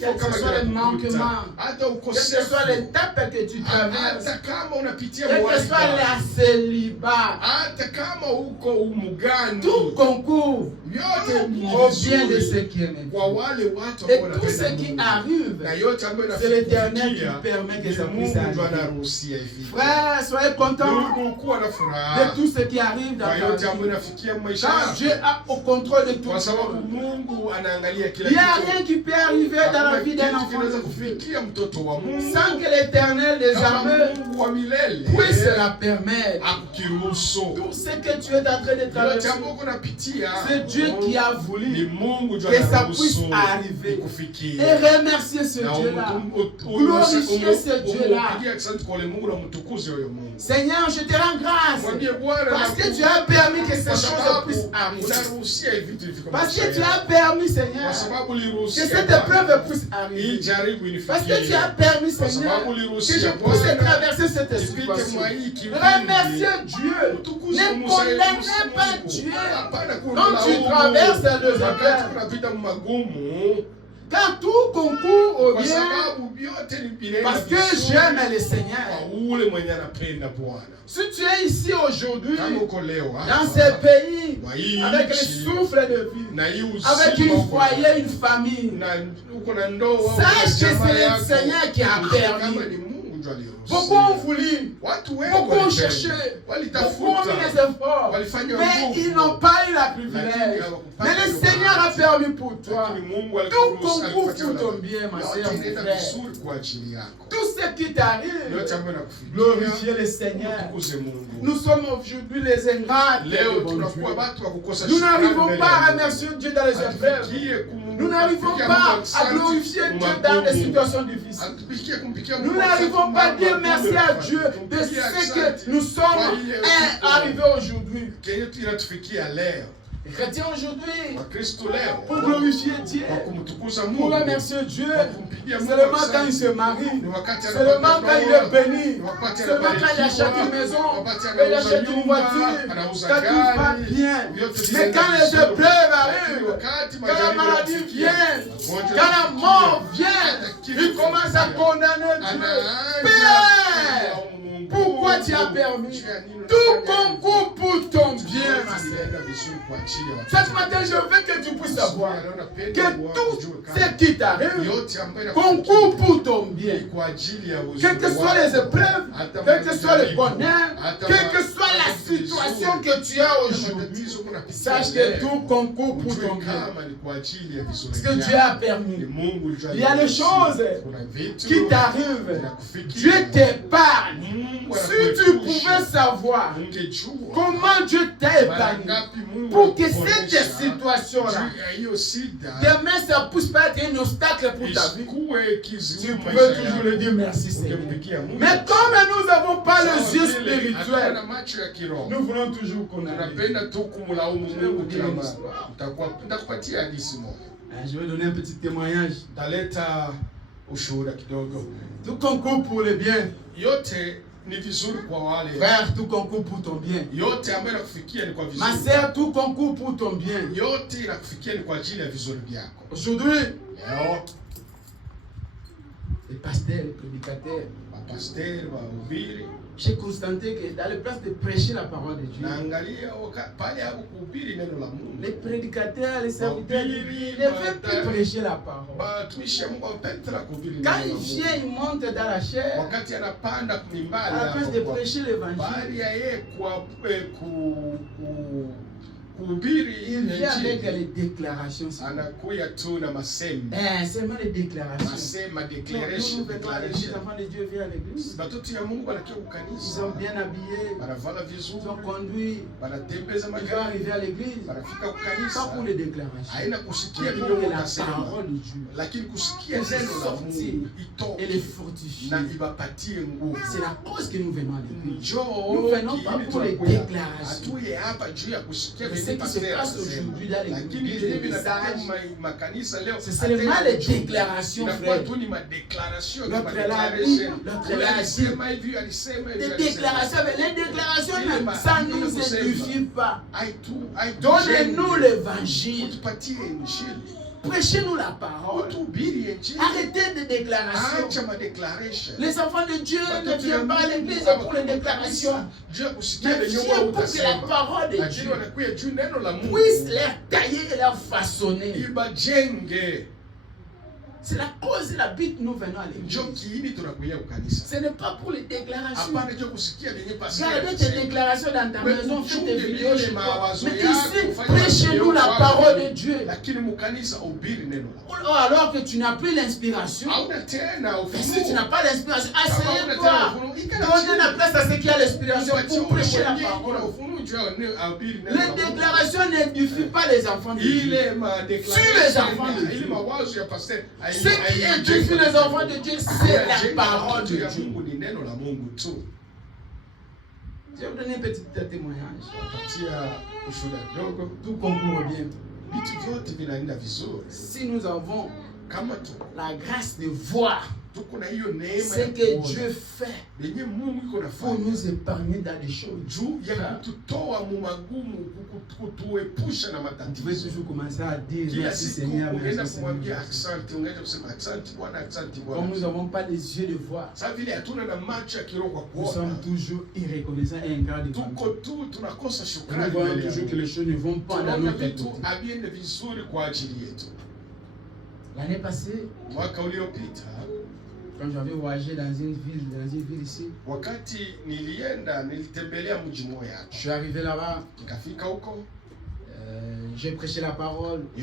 quels que soient les manquements, quelles que soient les étapes que tu traverses, quel que soit la célibat, tout concourt au bien de ceux qui aiment. Et tout ce qui arrive, c'est l'Éternel qui permet que ça puisse arriver. Frère, soyez contents de tout ce qui arrive dans ta vie. Car Dieu a au contrôle de tout. Il n'y a rien qui peut arriver dans la vie d'un enfant sans que l'Éternel des armées puisse la permettre. Tout ce que tu es en train de traverser, c'est Dieu qui a voulu que ça puisse arriver. Et remercier ce Dieu-là. Glorifier ce Dieu-là. Seigneur, je te rends grâce parce que tu as permis que ces choses puissent arriver. Parce que tu as permis, Seigneur, que cette épreuve puisse arriver. Parce que tu as permis, Seigneur, que je puisse traverser cette situation. Remercier Dieu. Ne condamnez pas Dieu quand tu traverses les épreuves. Car tout concourt au bien, parce que j'aime le Seigneur. Si tu es ici aujourd'hui, dans ce pays, avec le souffle de vie, avec une foyer, une famille, sache que c'est le Seigneur qui a permis. Beaucoup ont voulu, beaucoup ont cherché, beaucoup ont mis les efforts, mais ils n'ont pas eu la privilège. Mais le Seigneur a permis pour toi. Tout concourt pour ton bien, ma soeur, mon frère. Tout ce qui t'arrive, glorifiez le Seigneur. Nous sommes aujourd'hui les ingrats. Nous n'arrivons pas à remercier Dieu dans les épreuves. Nous n'arrivons pas à glorifier Dieu dans les situations difficiles. Nous n'arrivons pas à dire merci à Dieu de ce que nous sommes arrivés aujourd'hui. Chrétiens aujourd'hui, pour glorifier Dieu, pour remercier Dieu, seulement quand il se marie, seulement quand il est béni, seulement quand il achète une maison, quand il achète une voiture, quand tout va bien. Mais quand les épreuves arrivent, quand la maladie vient, quand la mort vient, il commence à condamner Dieu. Père, pourquoi tu as permis? Tout concourt pour ton bien, ma sœur. Ce matin, je veux que tu puisses savoir que tout ce qui t'arrive concourt pour ton bien. Quelles que soient les épreuves, quel que soit le bonheur, quelle que soit la situation que tu as aujourd'hui, sache que tout concourt pour ton bien. Ce que Dieu a permis. Il y a des choses qui t'arrivent. Dieu t'épargne. Si tu pouvais savoir comment Dieu t'a épargné pour que cette situation-là, demain, ça ne puisse pas être un obstacle pour ta vie, tu peux toujours le dire merci Seigneur. Mais comme nous n'avons pas les yeux spirituels, nous voulons toujours condamner. Je vais donner un petit témoignage. Tout concourt pour le bien. Frère, tout concourt pour ton bien. Ma sœur, tout concourt pour ton bien. Aujourd'hui, les pasteurs, les prédicateurs, j'ai constaté que dans les places de prêcher la parole de Dieu, les prédicateurs, les serviteurs de Dieu ne veulent plus prêcher la parole. Quand il vient, il monte dans la chair, à la place de prêcher l'évangile, il vient avec les déclarations. Seulement les déclarations. Les enfants de Dieu viennent à l'église. Ils sont bien habillés. Ils sont conduits. Ils vont arriver à l'église. Pas pour les déclarations. Mais pour la parole de Dieu. Qu'elle vienne sortir et les fortifier. C'est la cause que nous venons à l'église. Nous ne venons pas pour les déclarations. Ce qui se passe aujourd'hui dans l'église, les messages, c'est seulement les déclarations, frère. L'autre l'a dit, l'autre l'a dit. Les déclarations, ça ne nous édifie pas. Donnez-nous l'évangile. Prêchez-nous la parole. Arrêtez des déclarations. Les enfants de Dieu ne viennent pas à l'église pour les déclarations. Mais viennent pour que la parole de Dieu puisse les tailler et les façonner. C'est la cause et la but nous venons à l'église. Ce n'est pas pour les déclarations. Gardez tes déclarations dans ta maison, fais tes vidéos chez toi. Mais ici, prêchez-nous la parole de Dieu. Alors que tu n'as plus l'inspiration. Si tu n'as pas l'inspiration, asseyez-toi. Donnez la place à ceux qui ont l'inspiration pour prêcher la parole. Les déclarations n'édifient pas les enfants de Dieu. Sur les enfants de Dieu. Ce qui édifie les enfants de Dieu, c'est la parole de Dieu. Je vais vous donner un petit témoignage. Tout concourt bien. Si nous avons la grâce de voir ce que Dieu fait pour nous épargner dans des choses, tu veux toujours commencer à dire merci Seigneur, merci Seigneur. Comme nous n'avons pas les yeux de voir, nous sommes toujours irreconnaissants et ingrats de compte. Nous voyons toujours que les choses ne vont pas dans notre côté. L'année passée, quand j'avais voyagé dans une ville ici, je suis arrivé là-bas, j'ai prêché la parole, et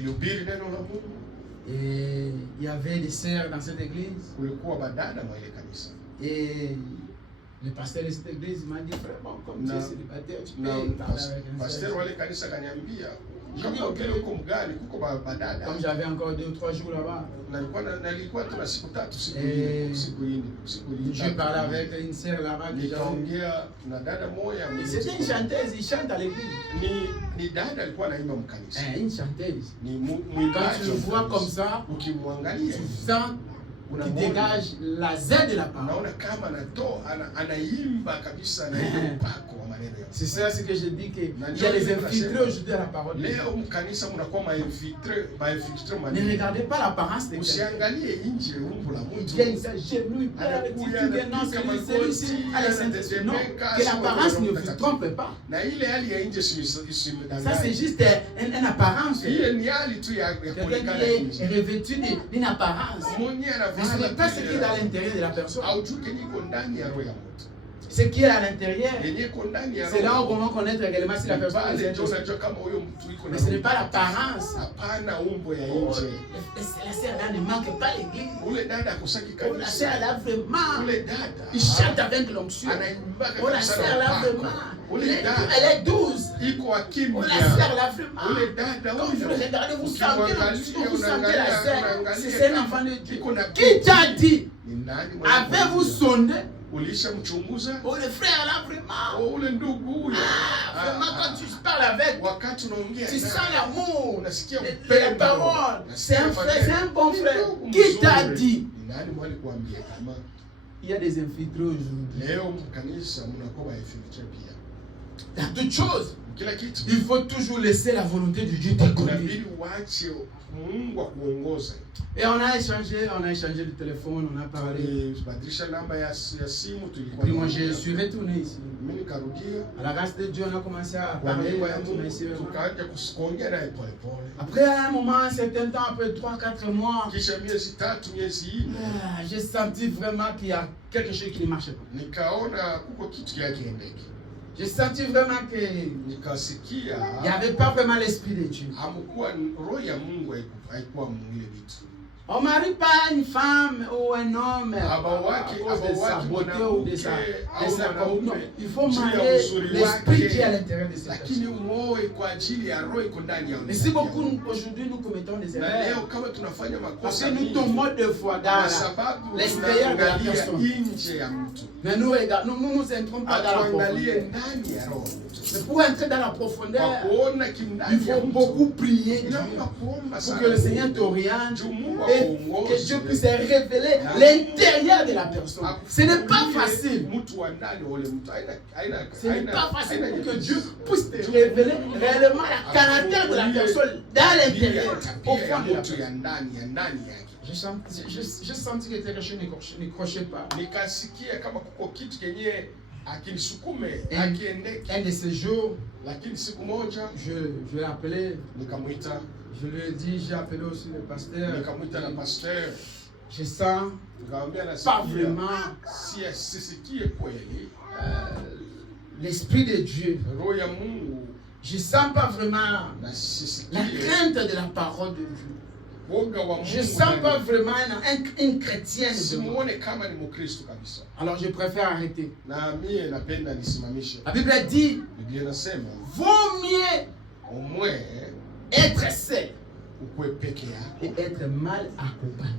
il y avait des sœurs dans cette église, et le pasteur de cette église m'a dit, frère, bon, comme tu es célibataire, tu peux parler avec un sœur. Comme j'avais encore 2 ou 3 jours là-bas, je parlais avec une sœur là-bas. C'était une chanteuse, il chante à l'église. Une chanteuse. Quand tu le vois comme ça, tu sens qui dégage la zèle de la parole. C'est ça ce que je dis, qu'il y a les infiltrés aujourd'hui à la parole. Ne regardez pas l'apparence de quelqu'un. Il vient, il s'agenouille, il parle, il dit non, celui-ci, non, que l'apparence ne vous trompe pas. Ça c'est juste une apparence. Quelqu'un qui est revêtu d'une apparence. Mais ce n'est pas ce qui est à l'intérieur de la personne. Ce qui est à l'intérieur, c'est là où on va connaître réellement si la personne est sainte. Mais ce n'est pas l'apparence. La sœur ne manque pas l'église. La sœur là vraiment, il chante avec l'onction. La sœur là vraiment, elle est douce. La sœur là vraiment, quand vous regardez, vous sentez l'onction, vous sentez la sœur. C'est un enfant de Dieu. Qui t'a dit? Avez-vous sondé? Pour le frère là vraiment. Vraiment quand tu parles avec, tu sens l'amour de la parole. C'est un frère, c'est un bon frère. Qui t'a dit? Il y a des infiltrés aujourd'hui. Dans toutes choses, il faut toujours laisser la volonté de Dieu te conduire. Et on a échangé le téléphone, on a parlé. Puis moi je suis retourné ici. À la grâce de Dieu, on a commencé à parler. Après un moment, un certain temps, après 3-4 mois, j'ai senti vraiment qu'il y a quelque chose qui ne marchait pas. J'ai senti vraiment qu'il n'y avait pas vraiment l'esprit de Dieu. On ne marie pas une femme ou un homme à cause de sa beauté ou de sa corruption. Non, il faut marier l'esprit qui est à l'intérieur de cette personne. Mais si beaucoup aujourd'hui nous commettons des erreurs, parce que nous tombons deux fois dans l'extérieur de la personne. Mais nous entrons pas dans la profondeur. Mais pour entrer dans la profondeur, il faut beaucoup prier pour que le Seigneur t'oriente et que Dieu puisse révéler l'intérieur de la personne. Ce n'est pas facile. Ce n'est pas facile pour que Dieu puisse te révéler réellement le caractère de la personne dans l'intérieur, au fond de la personne. J'ai senti que quelque chose n'écrochait pas. Un de ces jours, je l'ai appelé. Je lui ai dit, j'ai appelé aussi le pasteur. Je sens pas vraiment l'Esprit de Dieu. Je sens pas vraiment la crainte de la parole de Dieu. Je ne sens pas vraiment une chrétienne. Alors je préfère arrêter. La Bible dit, vaut mieux être seul et être mal accompagné.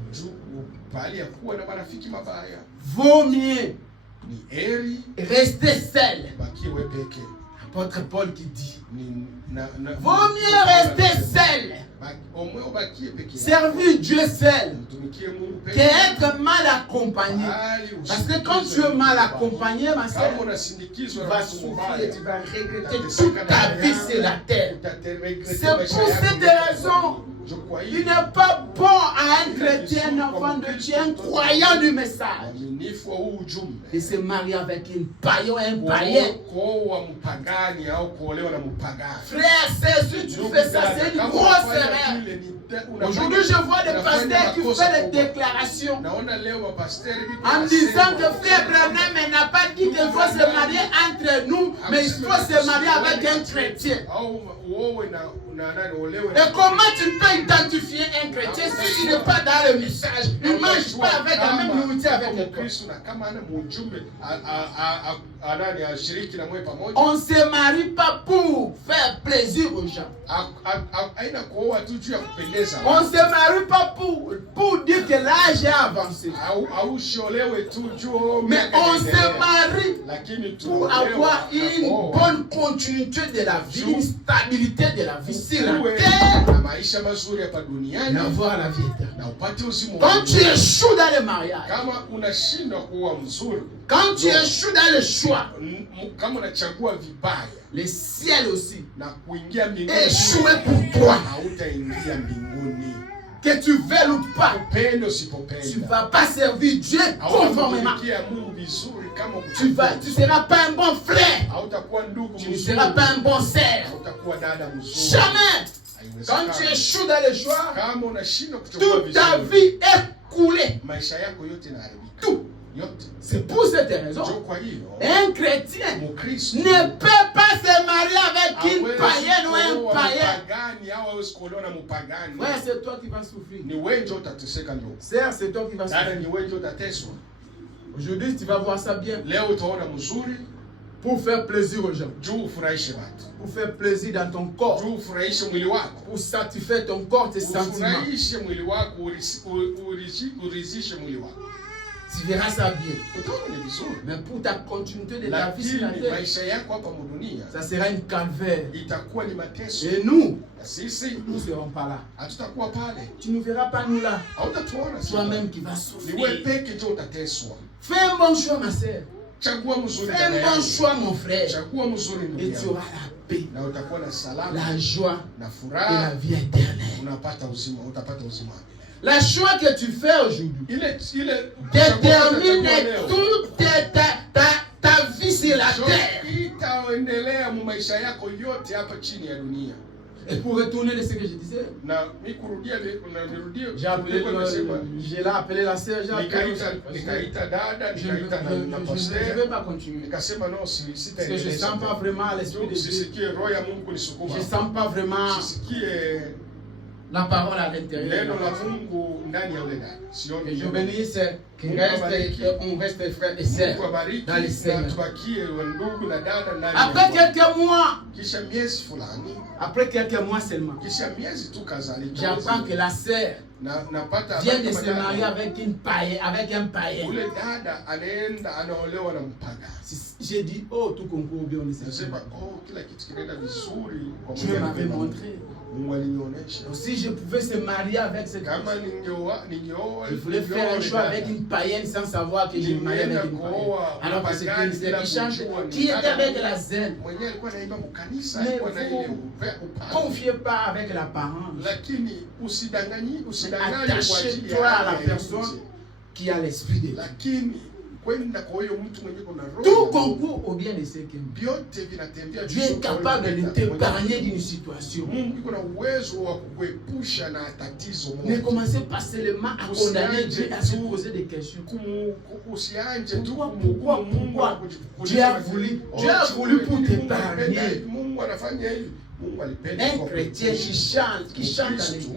Vaut mieux rester seul. Apôtre Paul qui dit, vaut mieux rester seul, servir Dieu seul, qu'être mal accompagné. Parce que quand tu es mal accompagné, ma soeur, tu vas souffrir et tu vas regretter toute ta vie sur la terre. C'est pour cette raison, il n'est pas bon à un chrétien, un enfant de Dieu, un croyant du message, de se marier avec une païen, un païen. Frère, si tu fais ça, c'est une grosse erreur. Aujourd'hui, je vois des pasteurs qui font des déclarations en disant que frère Branham n'a pas dit qu'il faut se marier entre nous, mais il faut se marier avec un chrétien. Et comment tu peux identifier un chrétien si tu n'es pas dans le message? Il ne mange pas avec la même nourriture avec le Christ. On ne se marie pas pour faire plaisir aux gens. On ne se marie pas pour dire que l'âge est avancé. Mais on se marie pour avoir une bonne continuité de la vie, une stabilité de la vie sur la terre, et avoir la vie éternelle. Quand tu échoues dans le mariage, quand tu échoues dans le choix, le ciel aussi échoué pour toi. Que tu veuilles ou pas, tu ne vas pas servir Dieu conformément. Tu ne seras pas un bon frère. Tu ne seras pas un bon sœur. Jamais. Quand tu échoues dans le choix, toute ta vie est coulée. Tout. C'est pour cette raison, un chrétien ne peut pas se marier avec une païenne ou un païen. Ouais, c'est toi qui vas souffrir. Sœur, c'est toi qui vas souffrir. Aujourd'hui, tu vas voir ça bien. Pour faire plaisir aux gens. Pour faire plaisir dans ton corps. Pour satisfaire ton corps, tes sentiments. Tu verras ça bien. Mais pour ta continuité de ta vie sur la terre, ça sera une calvaire. Et nous ne serons pas là. Tu ne verras pas nous là. Toi-même qui vas souffrir. Fais un bon choix, ma soeur. Fais un bon choix, mon frère. Et tu auras la paix, la joie et la vie éternelle. La choix que tu fais aujourd'hui détermine toute ta vie sur la terre. Et pour retourner de ce que je disais, je l'ai appelé la sœur, je ne vais pas continuer. Parce que je ne sens pas vraiment l'esprit de Dieu. Je ne sens pas vraiment la parole à l'intérieur. Et je bénisse qu'on reste frères et sœurs dans les Seigneur. Après quelques mois seulement, j'apprends que la sœur vient de se marier avec un païen. J'ai dit, oh, tout concourt bien, on ne sait pas. Tu m'avais montré. Si je pouvais se marier avec cette personne, je voulais faire un choix avec une païenne sans savoir que je me mariais avec une païenne. Alors que c'était une zèle qui était avec la zèle. Mais vous ne confiez pas avec l'apparence. Attachez-toi à la personne qui a l'esprit de Dieu. Tout concourt au bien de ceux qui aiment. Dieu est capable de t'épargner d'une situation. Ne commencez pas seulement à condamner Dieu, à se poser des questions. Pourquoi Dieu a voulu pour t'épargner. Un chrétien qui chante à l'église,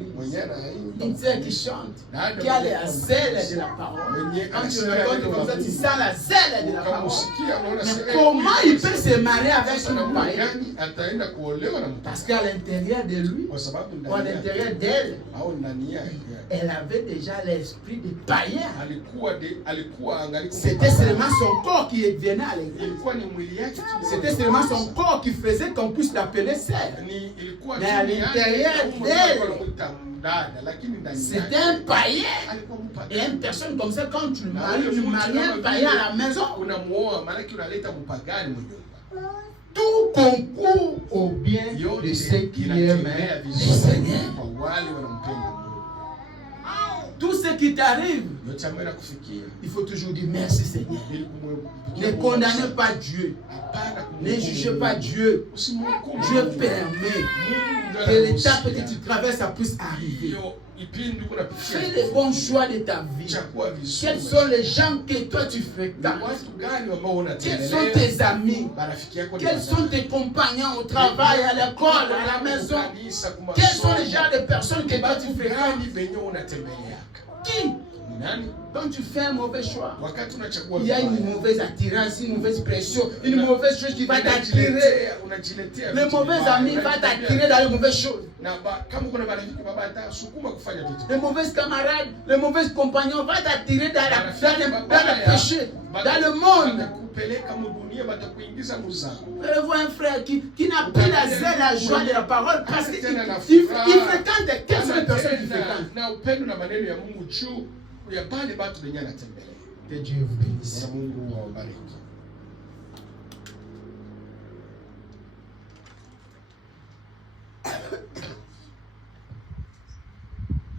une sœur qui chante, qui a la zèle de la parole. Quand tu le regardes comme ça, tu sens la zèle de la parole. Mais comment il peut se marier avec une païenne? Parce qu'à l'intérieur de lui, ou à l'intérieur d'elle, elle avait déjà l'esprit de païen. C'était seulement son corps qui venait à l'église. C'était seulement son corps qui faisait qu'on puisse l'appeler sœur. Mais à l'intérieur d'elle, c'était un païen. Et une personne comme ça, quand tu maries un païen à la maison, tout concourt au bien de ceux qui aiment le Seigneur. Tout ce qui t'arrive, il faut toujours dire merci Seigneur. Ne condamnez pas Dieu. Ne jugez pas Dieu. Dieu permet que l'étape que tu traverses puisse arriver. Fais les bons choix de ta vie. Quels sont les gens que toi tu fréquentes? Quels sont tes amis? Quels sont tes compagnons au travail, à l'école, à la maison? Quels sont les genres de personnes que toi tu fréquentes? Qui? Quand tu fais un mauvais choix, il y a une mauvaise attirance, une mauvaise pression, une mauvaise chose qui va t'attirer. Le mauvais ami va t'attirer dans les mauvaises choses. Le mauvais camarade, le mauvais compagnon va t'attirer dans le péché, dans le monde. Je vois un frère qui n'a plus la zèle, la joie de la parole parce qu'il fréquente. Quelles sont les personnes qui fréquentent? Que Dieu vous bénisse.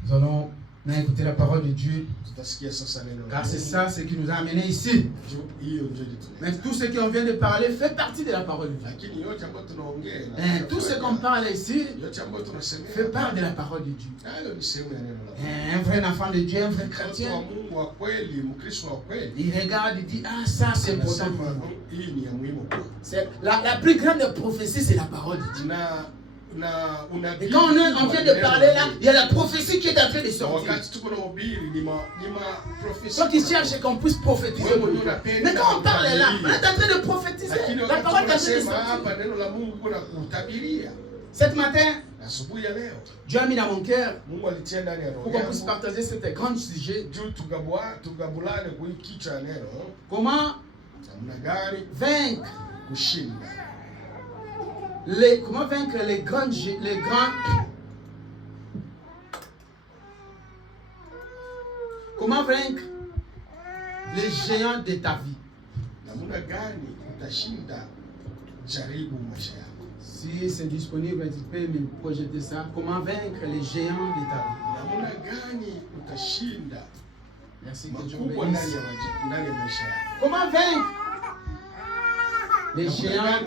Nous allons écouter la parole de Dieu, car c'est ça ce qui nous a amenés ici. Mais tout ce qu'on vient de parler fait partie de la parole de Dieu. Tout ce qu'on parle ici fait part de la parole de Dieu. Un vrai enfant de Dieu, un vrai chrétien, il regarde et dit, ah ça c'est important. La plus grande prophétie c'est la parole de Dieu. Et quand on vient de parler là, il y a la prophétie qui est en train de sortir. Ceux qui cherchent qu'on puisse prophétiser. Mais quand on parle là, on est en train de prophétiser. La parole est en train de sortir. Cet matin, Dieu a mis dans mon cœur pour qu'on puisse partager ce grand sujet. Comment vaincre les grands comment vaincre les géants de ta vie. Si c'est disponible, tu peux me projeter ça. Comment vaincre les géants de ta vie. Merci que Dieu bénisse. Comment vaincre les géants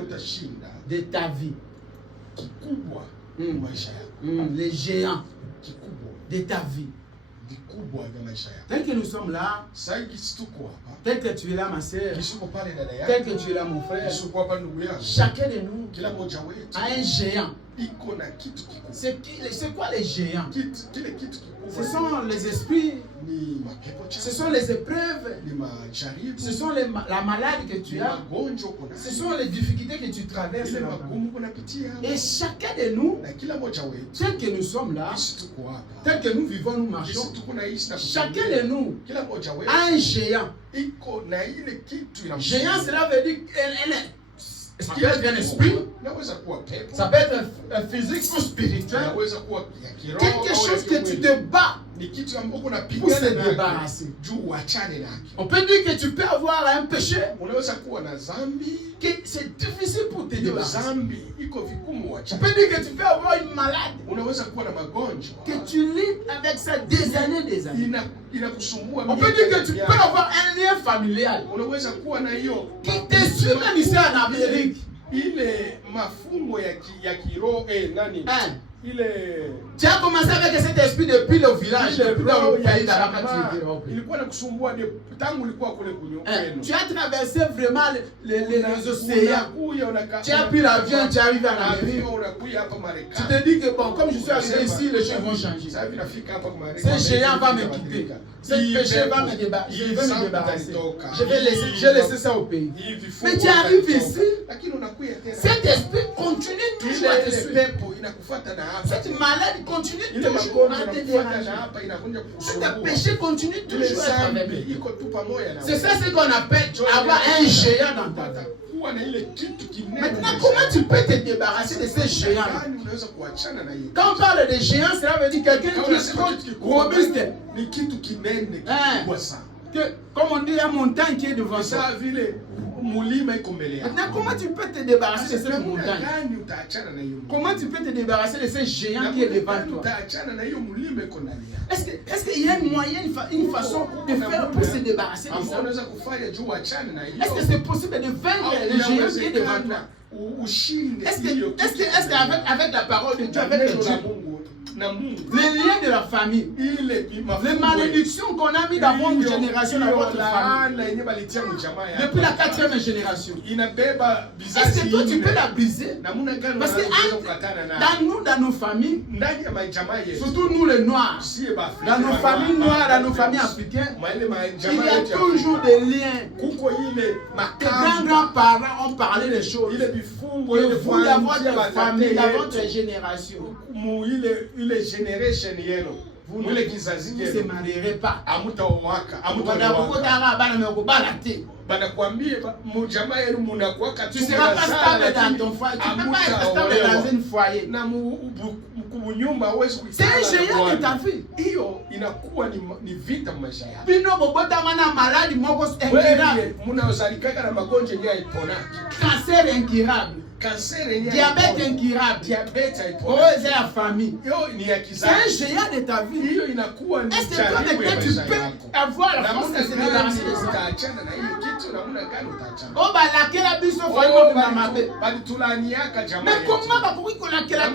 de ta vie. Les géants de ta vie. Tel que nous sommes là, tel que tu es là ma soeur, tel que tu es là mon frère, chacun de nous a un géant. C'est quoi les géants? Ce sont les esprits, ce sont les épreuves, ce sont la maladie que tu as, ce sont les difficultés que tu traverses. Et chacun de nous, tel que nous sommes là, tel que nous vivons, nous marchons, chacun de nous a un géant. Géant, cela veut dire qu'elle est un esprit, Ça peut être physique ou spirituel. Quelque chose que tu te bats pour se débarrasser. On peut dire que tu peux avoir un péché que c'est difficile pour te débarrasser. On peut dire que tu peux avoir une malade que tu lis avec ça des années. On peut dire que tu peux avoir un lien familial qui te suit même ici en Amérique. Tu as commencé avec cet esprit depuis le village, depuis le pays d'Arabie. Tu as traversé vraiment les océans. Tu as pris l'avion, tu es arrivé en Amérique. Tu te dis que bon, comme je suis arrivé ici, les choses vont changer. Ce géant va me quitter. Ce péché va me débarrasser. Je vais laisser ça au pays. Mais tu arrives ici, cet esprit continue toujours à te suivre. Cette maladie continue toujours à te déranger. Ce péché continue toujours à t'amener. C'est ça ce qu'on appelle avoir un géant dans ta vie. Maintenant, comment tu peux te débarrasser de ces géants-là? Quand on parle de géants, cela veut dire quelqu'un qui est trop robuste. Comme on dit, la montagne qui est devant ça. Maintenant, comment tu peux te débarrasser de cette montagne? Comment tu peux te débarrasser de ces géants qui est devant toi? Est-ce qu'il y a un moyen, une façon de faire pour se débarrasser de ça? Est-ce que c'est possible de vaincre les géants qui est devant toi? Est-ce qu'avec la parole de Dieu, avec le Dieu, les liens de la famille, les malédictions qu'on a mis dans votre génération, dans votre famille, depuis la 4e génération, est-ce que toi tu peux la briser? Parce que dans nos familles, surtout nous les Noirs, dans nos familles noires, dans nos familles africaines, il y a toujours des liens. Tes grands-parents ont parlé des choses. Que vous, dans votre famille, dans votre génération, il est génération yellow. Vous ne se marierez pas. Tu ne seras pas stable dans ton foyer. Tu ne peux pas être stable dans un foyer. C'est un géant de ta vie. Cancer incurable. Diabète incurable. Oh, c'est la famille. C'est un géant de ta vie. Est-ce que toi, maintenant, tu peux avoir la force de se débarrasser de ça? Oh, bah, laquelle biso mais comment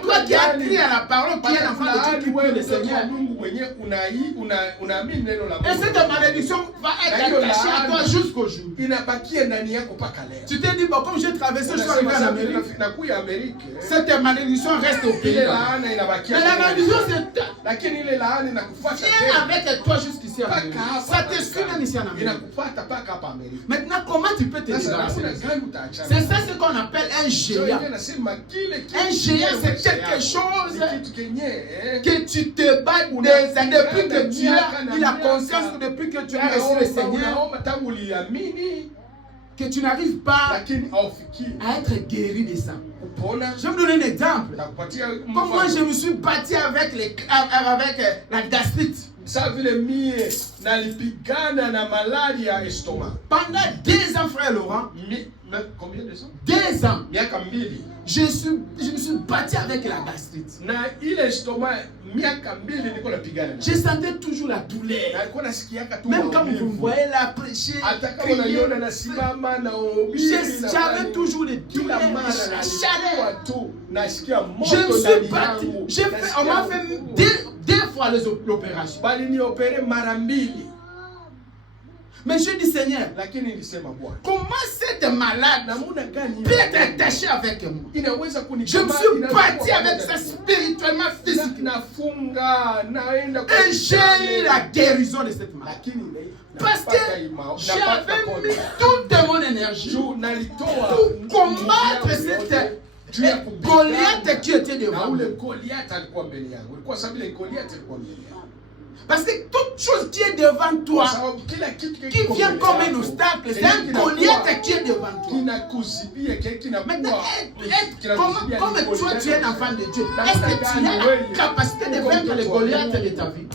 toi qui as crié à la parole, qui est l'enfant de Dieu, qui prie le Seigneur? Et cette malédiction va être attachée à toi jusqu'au jour. Tu t'es dit, bon, comme j'ai traversé, je suis arrivé en Amérique. Cette malédiction reste au pays. Mais la malédiction, c'est viens avec toi jusqu'ici en Amérique. Ça te suit même ici en Amérique. Maintenant, comment tu peux te débarrasser? C'est ça ce qu'on appelle un géant. Un géant, c'est quelque chose que tu te bats des années depuis que tu as eu la conscience, depuis que tu as reçu le Seigneur, que tu n'arrives pas à être guéri de ça. Je vais vous donner un exemple. Comme moi, je me suis battu avec la gastrite. Pendant 2 ans, frère Laurent. Combien de temps? 2 ans. Je me suis battu avec la gastrite. Je sentais toujours la douleur. Même quand vous me voyez la prêcher, j'avais toujours les douleurs, la chaleur. Je me suis battu. On m'a fait 2 fois l'opération. Mais je dis, Seigneur, comment cette malade peut être attachée avec moi? Je me suis battu avec ça spirituellement, physiquement. Et j'ai eu la guérison de cette maladie. Parce que j'avais mis toute mon énergie pour combattre cette Goliath qui était devant moi. Parce que toute chose qui est devant toi, qui vient comme un obstacle, c'est un Goliath qui est devant toi. Maintenant, comme toi, tu es un enfant de Dieu, est-ce que tu as la capacité de vaincre le Goliath de ta vie?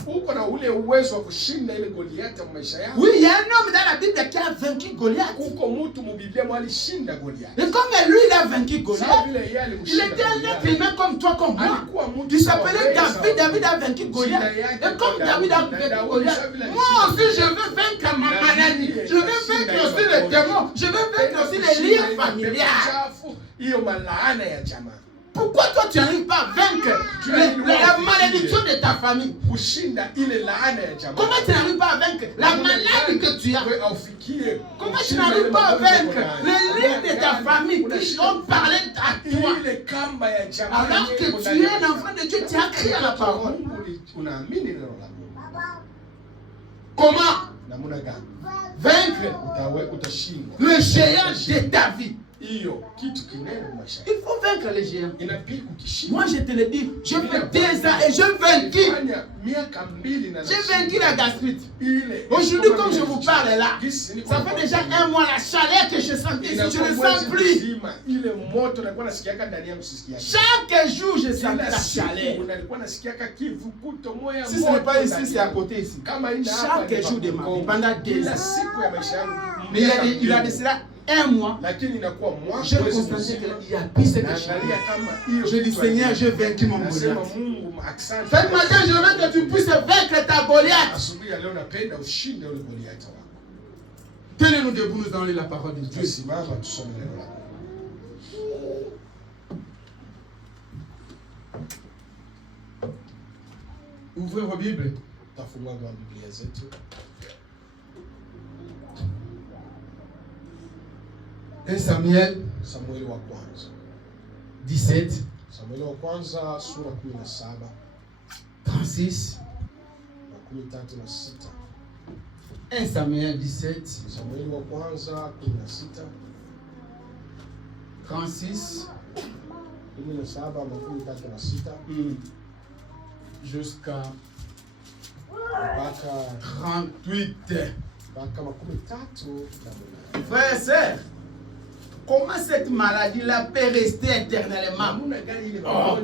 Oui, il y a un homme dans la Bible qui a vaincu Goliath. Et comme lui, il a vaincu Goliath, il était un être humain comme toi, comme moi. Il s'appelait David. David a vaincu Goliath. Et comme David a vaincu Goliath, moi aussi je veux vaincre ma maladie. Je veux vaincre aussi les démons. Je veux vaincre aussi les liens familiales. Pourquoi toi tu n'arrives pas à vaincre la malédiction de ta famille? Comment tu n'arrives pas à vaincre la maladie que tu as? Comment tu n'arrives pas à vaincre les liens de ta famille qui ont parlé à toi? Alors que tu es un enfant de Dieu, tu as crié à la parole. Comment vaincre le géant de ta vie? Il faut vaincre les géants. Moi je te le dis, je fais 2 ans et je vaincu. J'ai vaincu la gastrite. Aujourd'hui, comme je vous parle là, ça fait déjà 1 mois la chaleur que je sens ici, je ne sens plus. Chaque jour, je sens la chaleur. Si ce n'est pas ici, c'est à côté ici. Chaque jour de ma vie, pendant 2 ans. Mais il a de cela 1 mois, je constatais qu'il y a plus que je dis Seigneur, je vaincu mon Goliath. Ce matin, je veux que tu puisses vaincre ta Goliath. Tenez-nous debout, nous allons lire la parole de Dieu. Ouvrez vos Bibles. 1 Samuel 17 36 1 Samuel 17 36 jusqu'à 38. Frères et sœurs, comment cette maladie-là peut rester éternellement? Oh.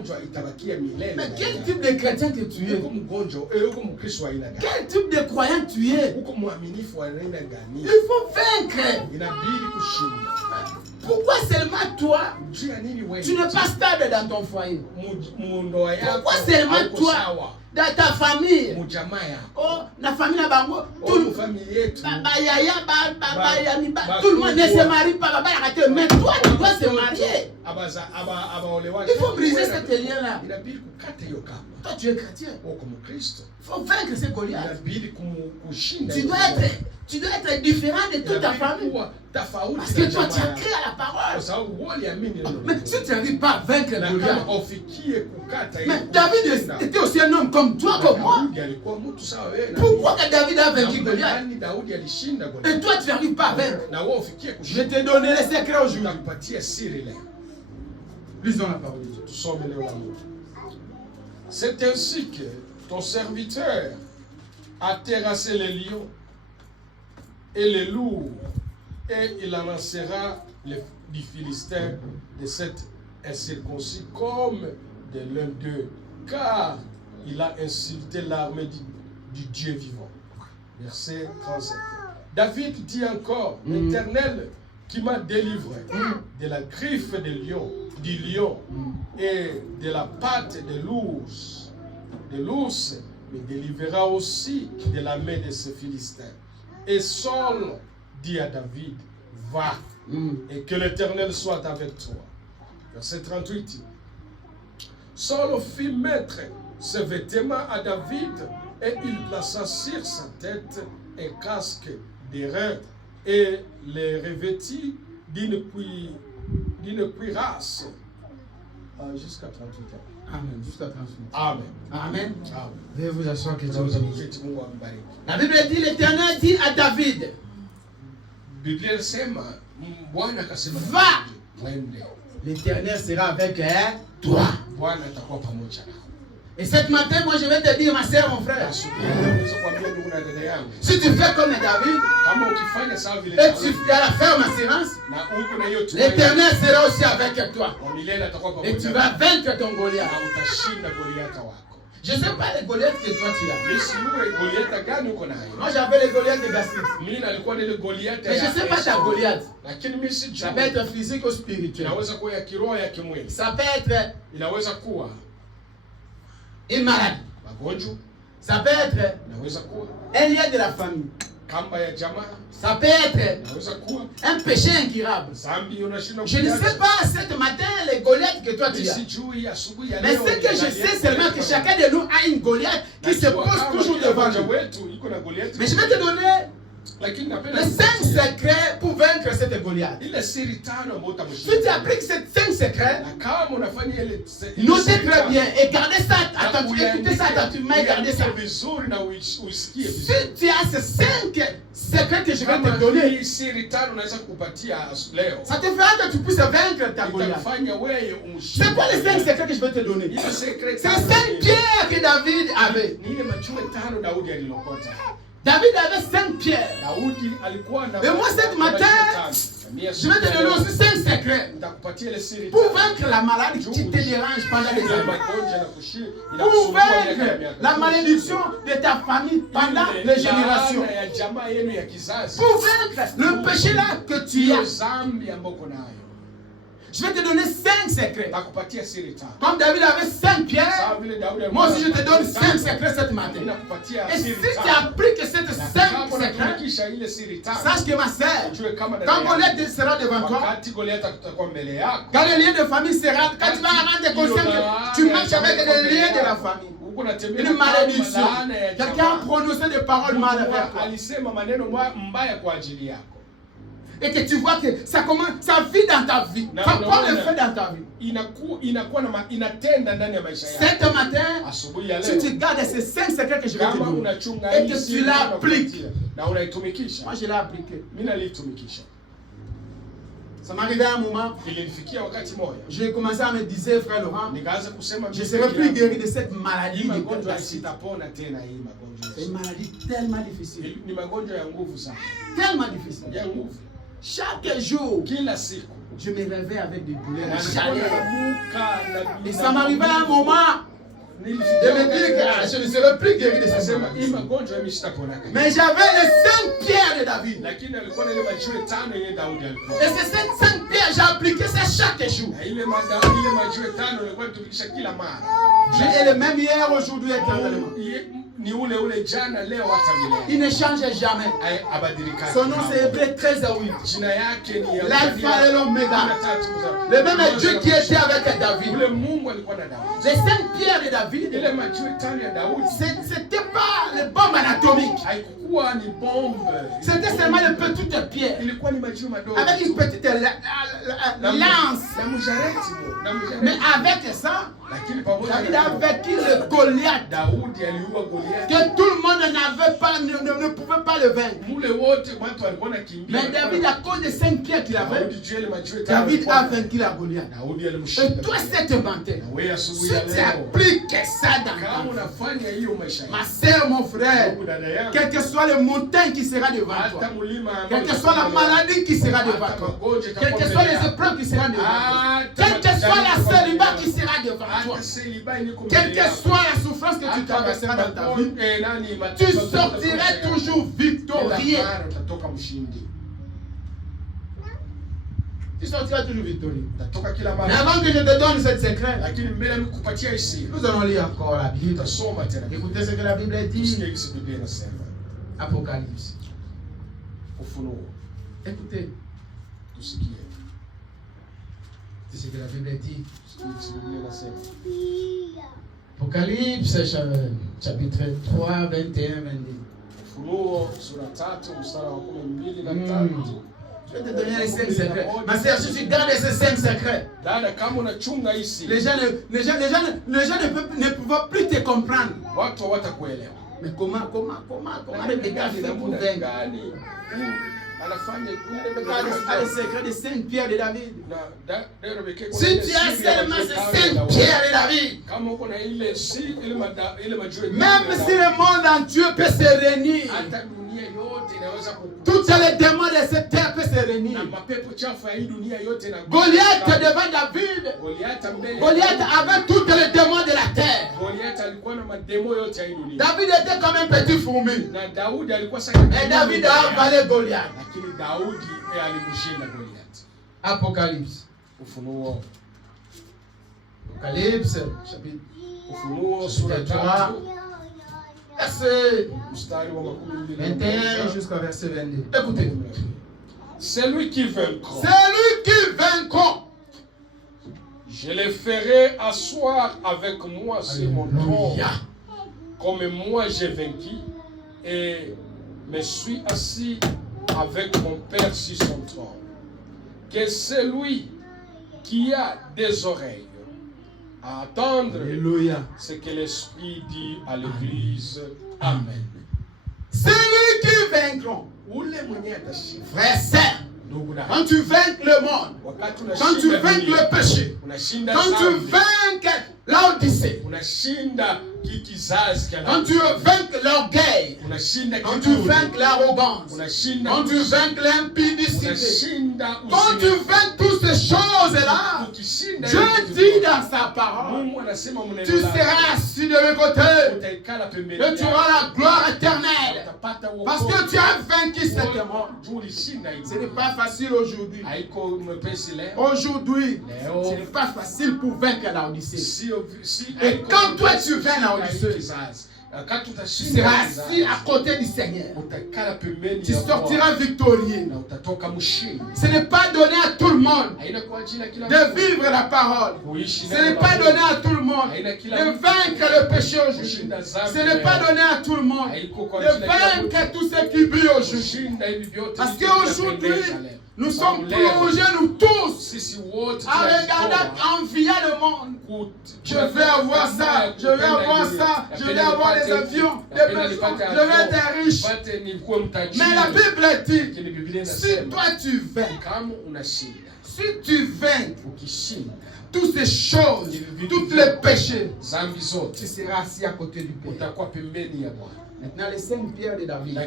Mais quel type de chrétien que tu es? Quel type de croyant tu es? Il faut vaincre. Pourquoi seulement toi, tu n'es pas stable dans ton foyer? Pourquoi seulement toi, dans ta famille? Oh, la famille là, tout le monde ne se marie pas. Mais toi, tu dois se marier. Il faut briser cette lien-là. Toi, tu es chrétien. Il faut vaincre ces Goliaths. Tu dois être différent de toute ta famille. Parce que toi, tu as créé à la parole. Mais si tu n'arrives pas à vaincre Goliath. Mais David était aussi un homme comme toi, comme moi. Pourquoi que David a vaincu Goliath? Et toi, tu n'arrives pas à vaincre. Je vais te donner les secrets aujourd'hui. Lisons la parole de Dieu. C'est ainsi que ton serviteur a terrassé les lions et les loups, et il avancera du Philistin de cet incirconcis comme de l'un d'eux, car il a insulté l'armée du Dieu vivant. Verset 37. David dit encore, l'Éternel qui m'a délivré de la griffe du lion et de la patte de l'ours me délivrera aussi de la main de ce Philistin. Et Saul dit à David, va, et que l'Éternel soit avec toi. Verset 38. Saul fit mettre ses vêtements à David, et il plaça sur sa tête un casque d'airain et les revêtit d'une cuirasse. Jusqu'à 38 ans. Amen. Jusqu'à 38. Amen. Amen. Amen. Veuillez vous asseoir que Dieu vous bénisse. La Bible dit, l'Éternel dit à David, va. L'Éternel sera avec toi. Et ce matin, moi je vais te dire, ma soeur, mon frère, si tu fais comme David, et tu fais la ferme assurance, l'Éternel sera aussi avec toi. Et tu vas vaincre ton Goliath. Je ne sais pas les Goliaths que toi tu as. Moi j'avais les Goliaths de gastrique. Mais je ne sais pas ta Goliath. Ça peut être physique ou spirituel. Ça peut être une maladie. Ça peut être un lien de la famille. Ça peut être un péché incurable. Je ne sais pas ce matin les Goliaths que toi tu as. Mais ce que je sais seulement que chacun de nous a une Goliath qui se pose toujours devant nous. Mais je vais te donner les 5 secrets pour vaincre cette Goliath. Si tu appliques ces 5 secrets, notez très bien et gardez ça attentivement, écoutez ça attentivement et gardez ça. Si tu as ces 5 secrets que je vais te donner, ça te fera que tu puisses vaincre ta Goliath. C'est quoi les 5 secrets que je vais te donner? C'est 5 pierres que David avait. David avait 5 pierres. Et moi, ce matin, je vais te donner aussi 5 secrets pour vaincre la maladie qui te dérange pendant les années. Pour vaincre la malédiction de ta famille pendant les générations. Pour vaincre le péché là que tu as. Je vais te donner 5 secrets. Comme David avait 5 pierres, moi aussi je te donne 5 secrets cette matin. Et si tu appliques ces 5 secrets, sache que ma sœur, quand Goliath sera devant toi, quand le lien de famille sera, quand tu vas rendre conscient que tu marches avec le lien de la famille, une malédiction, quelqu'un a prononcé des paroles mal avec toi. Et que tu vois que ça commence, ça vit dans ta vie. Ça prend le feu dans ta vie. Cet matin, si tu gardes ces 5 secrets que je vais te donner et que tu l'appliques, moi je l'ai appliqué. Ça m'arrivait à un moment, j'ai commencé à me dire, frère Laurent, je ne serai plus guéri de cette maladie. C'est une maladie tellement difficile. Tellement difficile. Chaque jour, je me réveillais avec des douleurs. Et ça m'arrivait à un moment de me dire que je ne serai plus guéri de cette maladie. Mais j'avais les 5 pierres de David. Et ces 5 pierres, j'ai appliqué ça chaque jour. J'ai le même hier, aujourd'hui, éternellement. Il ne change jamais. Son nom c'est Hébreu 13:8. L'alpha et l'oméga. Le même Dieu qui était avec David. Les 5 pierres de David, c'était pas les bombes anatomiques. C'était seulement les petites pierres. Avec une petite lance. Mais avec ça, David a vaincu le Goliath. Que tout le monde ne pouvait pas le vaincre. Mais David, à cause des 5 pierres qu'il avait, David a vaincu la Goliath. Et toi, cette matin, si tu appliques ça dans ta vie, ma soeur, mon frère, quelle que soit le montagne qui sera devant toi, quelle que soit la maladie qui sera devant toi, quelles que soient les épreuves qui seront devant toi, quelle que soit la célibat qui sera devant toi, quelle que soit la souffrance que tu traverseras dans ta vie, tu sortiras toujours victorieux. Tu sortiras toujours victorieux. Mais avant que je te donne ce secret, nous allons lire encore la Bible. Écoutez ce que la Bible dit. Apocalypse. Écoutez. Tout ce qui est. C'est ce que la Bible dit. Apocalypse chapitre 3, 21, 22. Je vais te donner les 5 secrets. Ma sœur, si tu gardes ces 5 secrets, les gens ne peuvent plus te comprendre. Mais comment les gars font pour vaincre? le secret de 5 pierres de David. Si tu as seulement ces 5 pierres de David, même si le monde entier peut se réunir, toutes les démons de cette terre peuvent se réunir. Goliath devant David, Goliath avait toutes les démons de la terre. David était comme un petit fourmi. Et David a avalé Goliath. Apocalypse. Apocalypse, chapitre 3, verset 21 jusqu'au verset 22. Écoutez. Celui qui vaincra. Celui qui vaincra. Je les ferai asseoir avec moi sur mon trône, comme moi j'ai vaincu et me suis assis avec mon Père sur son trône. Que celui qui a des oreilles à attendre ce que l'Esprit dit à l'Église. Amen. Celui qui vaincra. Frère, sœur, quand tu vainques le monde, quand tu vainques le péché, quand tu vainques l'Odyssée, quand tu vainques l'orgueil, quand tu vainques l'arrogance, quand tu vainques l'impudicité, quand tu vainques toutes ces choses-là, Dieu dit dans sa parole, tu seras assis de mes côtés et tu auras la gloire éternelle parce que tu as vaincu cette monde. Ce n'est pas facile aujourd'hui. Aujourd'hui, ce n'est pas facile pour vaincre l'Odyssée. Et quand toi tu vaincs l'Odyssée, tu seras assis à côté du Seigneur. Tu sortiras victorieux. Ce n'est pas donné à tout le monde de vivre la parole. Ce n'est pas donné à tout le monde de vaincre le péché aujourd'hui. Ce n'est pas donné à tout le monde de vaincre tout ce qui brille aujourd'hui. Parce qu'aujourd'hui, nous sommes plongés, nous tous, à regarder envier le monde. Je vais avoir ça, je vais avoir ça, je vais avoir les avions, les personnes, je vais être riche. Mais la Bible dit, si toi tu vaincs, si tu vaincs toutes ces choses, tous les péchés, tu seras assis à côté du Père. Maintenant, les 5 pierres de David.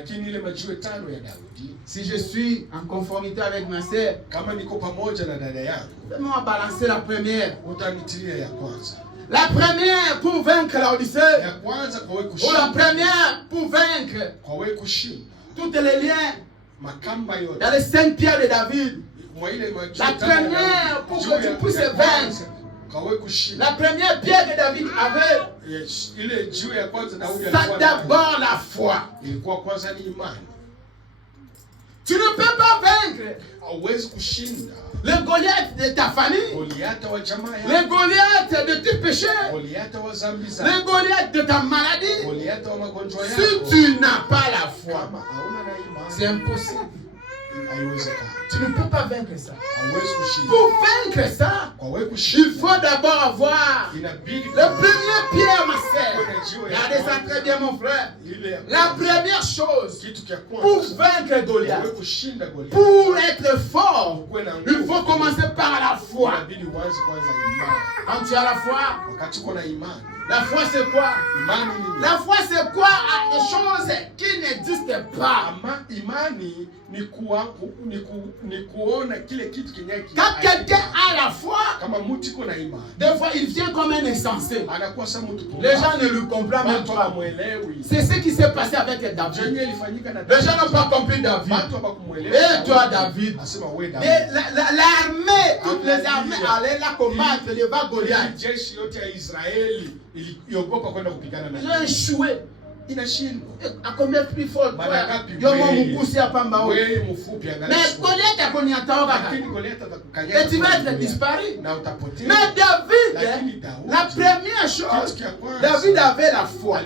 Si je suis en conformité avec ma sœur, fais-moi balancer la première. La première pour vaincre l'Odyssée. Ou la première pour vaincre tous les liens. Dans les 5 pierres de David. La première pour que tu puisses vaincre. La première pierre que David avait, c'est d'abord la foi. Tu ne peux pas vaincre le Goliath de ta famille, le Goliath de tes péchés, le Goliath de ta maladie. Si tu n'as pas la foi, c'est impossible. Tu ne peux pas vaincre ça. Pour vaincre ça, il faut d'abord avoir la première pierre, ma soeur. Regardez ça très bien, mon frère. La première chose pour vaincre Goliath, pour être fort, il faut commencer par la foi. Quand tu as la foi, la foi c'est quoi? La foi c'est quoi? Des choses qui n'existent pas. Quand quelqu'un a la foi, des fois il vient comme un insensé. Les gens ne le comprennent même pas. C'est ce qui s'est passé avec David. Les gens n'ont pas compris David. Et toi David, l'armée, toutes les armées allaient là combattre les bas Goliath. Ils ont échoué. À combien plus fort? Mais Goliath a connu à Taoga. Et tu vas être disparu. Mais David, la première chose, David avait la foi.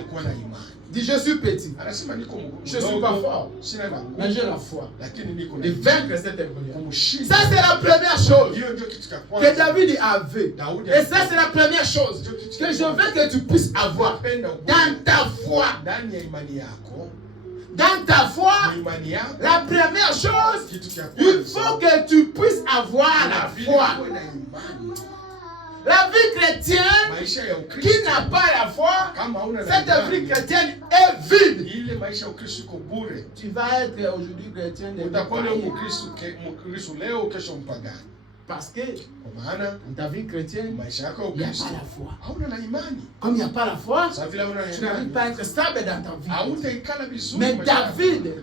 Dit, je suis petit. Je ne suis pas fort. Mais j'ai la foi. Et vaincre cette Goliath. Ça, c'est la première chose que David avait. Et ça, c'est la première chose que je veux que tu puisses avoir dans ta foi. Dans ta foi, La première chose, il faut que tu puisses avoir la foi. La vie chrétienne qui n'a pas la foi, cette vie chrétienne est vide. Tu vas être aujourd'hui chrétien de parce que dans ta vie chrétienne, il n'y a pas la foi. Comme il n'y a pas la foi, tu n'arrives pas à être stable dans ta vie. Mais David,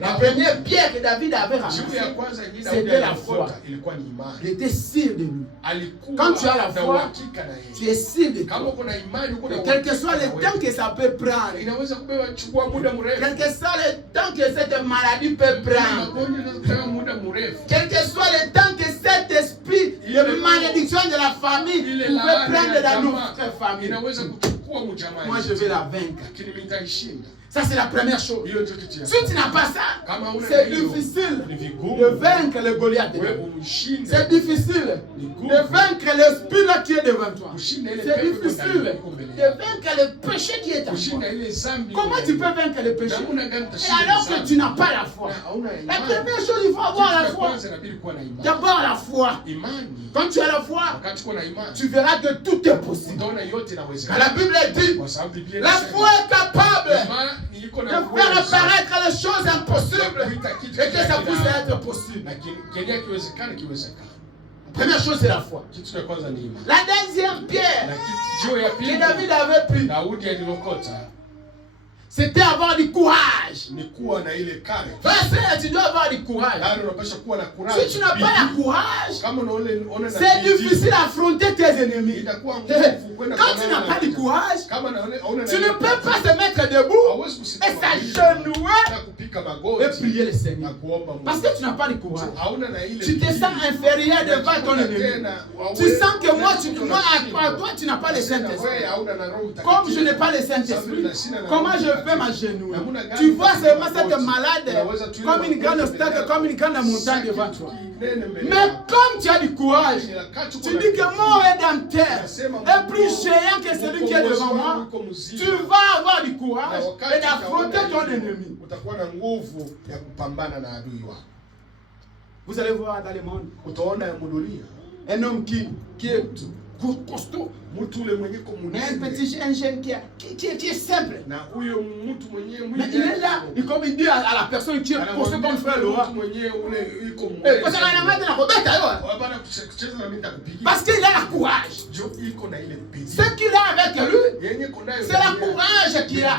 la première pierre que David avait ramassée, c'était la foi. Il était sûr de lui. Quand tu as la foi, tu es sûr de toi. Quel que soit le temps que ça peut prendre, quel que soit le temps que cette maladie peut prendre, quel que soit le temps que cet esprit de malédiction de la famille pouvait prendre dans notre famille, moi je vais la vaincre. Ça c'est la première chose. Si tu n'as pas ça, c'est difficile de vaincre le Goliath. C'est difficile de vaincre l'esprit là qui est devant toi. C'est difficile de vaincre le péché qui est en toi. Comment tu peux vaincre le péché alors que tu n'as pas la foi? La première chose, il faut avoir la foi. D'abord la foi. Quand tu as la foi, tu verras que tout est possible. Quand la Bible dit, la foi est capable de faire apparaître les choses impossibles et que ça puisse être possible. La première chose, c'est la foi. La deuxième pierre que David avait pris, c'était avoir du courage. Frère, tu dois avoir du courage. Si tu n'as pas le courage, c'est difficile d'affronter tes ennemis. Quand tu n'as pas de courage, tu ne peux pas te mettre debout et s'agenouiller et prier le Seigneur. Parce que tu n'as pas de courage. Tu te sens inférieur devant ton ennemi. Tu sens que moi, à toi, tu n'as pas le Saint-Esprit. Comme je n'ai pas le Saint-Esprit, comment je vais m'agenouiller? Tu vois seulement cette malade comme une grande obstacle, comme une grande montagne devant toi. Mais comme tu as du courage, tu dis que mon est dans terre est plus géant que celui qui est devant moi. Tu vas avoir du courage et d'affronter ton ennemi. Vous allez voir dans le monde un homme qui est costaud, mais un jeune qui est simple. Mais il est là, et comme il dit à la personne qui est costaud comme frère Laura, parce qu'il a le courage. Ce qu'il a avec lui, c'est le courage qu'il a.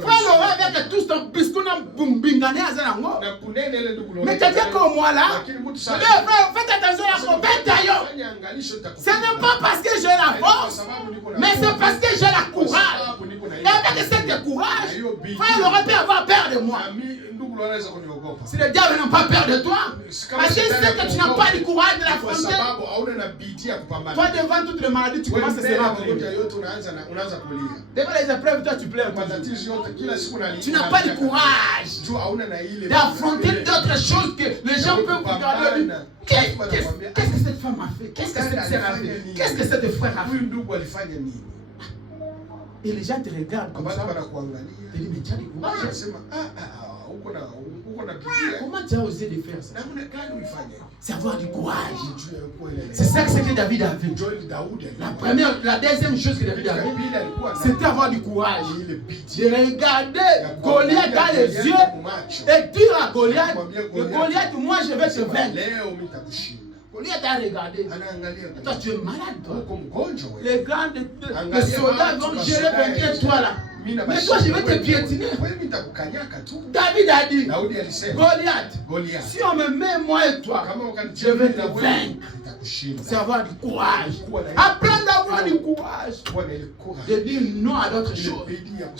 Frère Laura avec tout son biscuit, mais quelqu'un comme moi là, faites attention à son bataillon. Ce n'est pas parce que j'ai la force, mais c'est parce que j'ai la courage. Et avec cette courage, frère Laura peut avoir peur de moi. Si le diable n'a pas peur de toi, parce qu'il sait que tu n'as pas le courage de l'affronter, toi devant toutes les maladies, tu commences à se rappeler. Devant les épreuves, toi tu pleures. Tu n'as pas le courage d'affronter d'autres choses que les gens peuvent regarder. Qu'est-ce que cette femme a fait? Qu'est-ce que cette sœur a fait? Qu'est-ce que cette frère a fait? Et les gens te regardent comme ça. Te disent, mais tu as du courage. Comment tu as osé de faire ça? C'est avoir du courage. C'est ça que David avait. La deuxième chose que David avait, c'était avoir du courage. De regarder Goliath dans les yeux et dire à Goliath, Goliath, moi je vais te vaincre. Goliath a regardé. Toi tu es malade, toi. Les grands soldats vont gérer vaincre toi là. Mais toi, je vais te piétiner. David a dit, Goliath, si on me met moi et toi, je vais te vaincre. C'est avoir du courage. Apprendre à avoir du courage. De dire non à d'autres choses.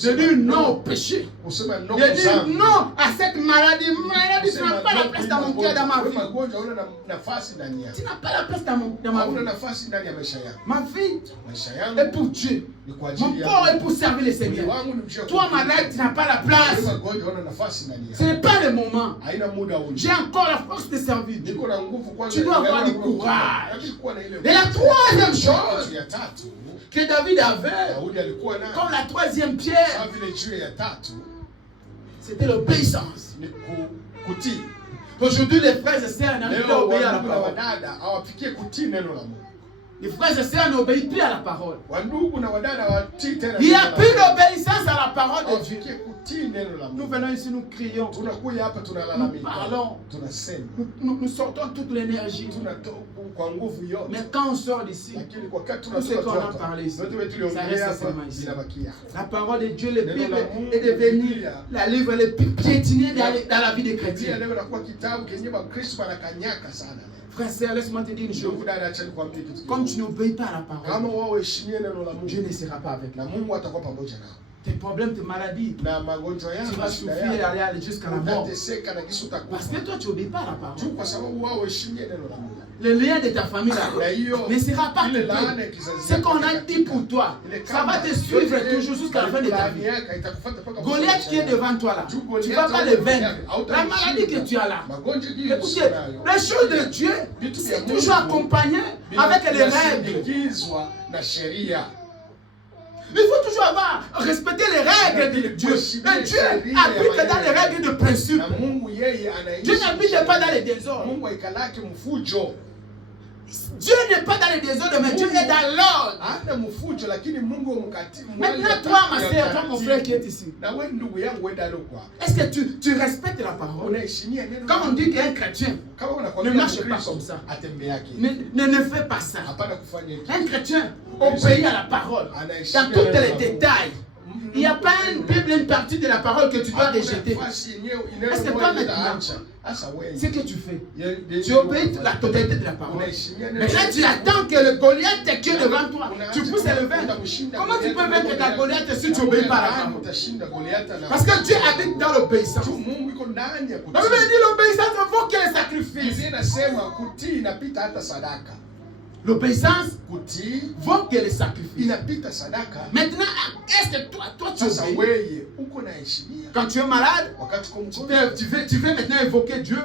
De dire non au péché. De dire non à cette maladie. Maladie, tu n'as pas la place dans mon cœur, dans ma vie. Tu n'as pas la place dans ma vie. Ma vie est pour Dieu. Mon corps est pour servir le Seigneur. Toi, malade, tu n'as pas la place. Ce n'est pas le moment. J'ai encore la force de servir Dieu. Tu dois avoir du courage. Et la troisième chose que David avait, comme la troisième pierre, c'était l'obéissance. Aujourd'hui, les frères et sœurs n'arrivent pas à obéir à la parole. Les frères et sœurs n'obéissent plus à la parole. Il n'y a plus d'obéissance à la parole de Dieu. Nous venons ici, nous crions, nous parlons, nous sortons toute l'énergie. Mais quand on sort d'ici, tout ce qu'on a parlé ici, ça reste seulement ici. La parole de Dieu, la Bible, est devenue la livre le plus piétiné dans la vie des chrétiens. Frère, sœur, laisse-moi te dire une chose. Comme tu n'obéis pas à la parole, Dieu ne sera pas avec toi. Tes problèmes, tes maladies, tu vas souffrir et aller jusqu'à la mort. Parce que toi, tu n'obéis pas à la parole. Le lien de ta famille là, ne sera pas coupé. Ce qu'on a dit pour toi, ça va te suivre toujours jusqu'à la fin de ta vie. Goliath qui est devant toi là, tu ne vas pas le vaincre. La maladie que tu as là, écoutez, les choses de Dieu, c'est toujours accompagné avec les règles. Il faut toujours respecter les règles de Dieu. Mais Dieu habite dans les règles de principe. Dieu n'habite pas dans les désordres. Dieu n'est pas dans les désordres, mais Dieu est dans l'ordre. Maintenant, toi, ma soeur, toi, mon frère qui est ici, est-ce que tu respectes la parole? Quand on dit qu'un chrétien ne marche pas comme ça, ne fais pas ça. Un chrétien obéit à la parole dans tous les détails. Il n'y a pas une Bible, une partie de la parole que tu dois rejeter. Est-ce que toi maintenant, ce que tu fais, tu obéis la totalité de la parole. Maintenant, tu attends que le Goliath te tue devant toi. Tu pousses le vaincre. Comment tu peux vaincre ta Goliath si tu n'obéis pas à la parole? Parce que Dieu habite dans l'obéissance. La Bible dit l'obéissance vaut que le sacrifice. L'obéissance vaut que le sacrifice. Maintenant, est-ce que toi tu obéis? Quand tu es malade, tu veux maintenant évoquer Dieu,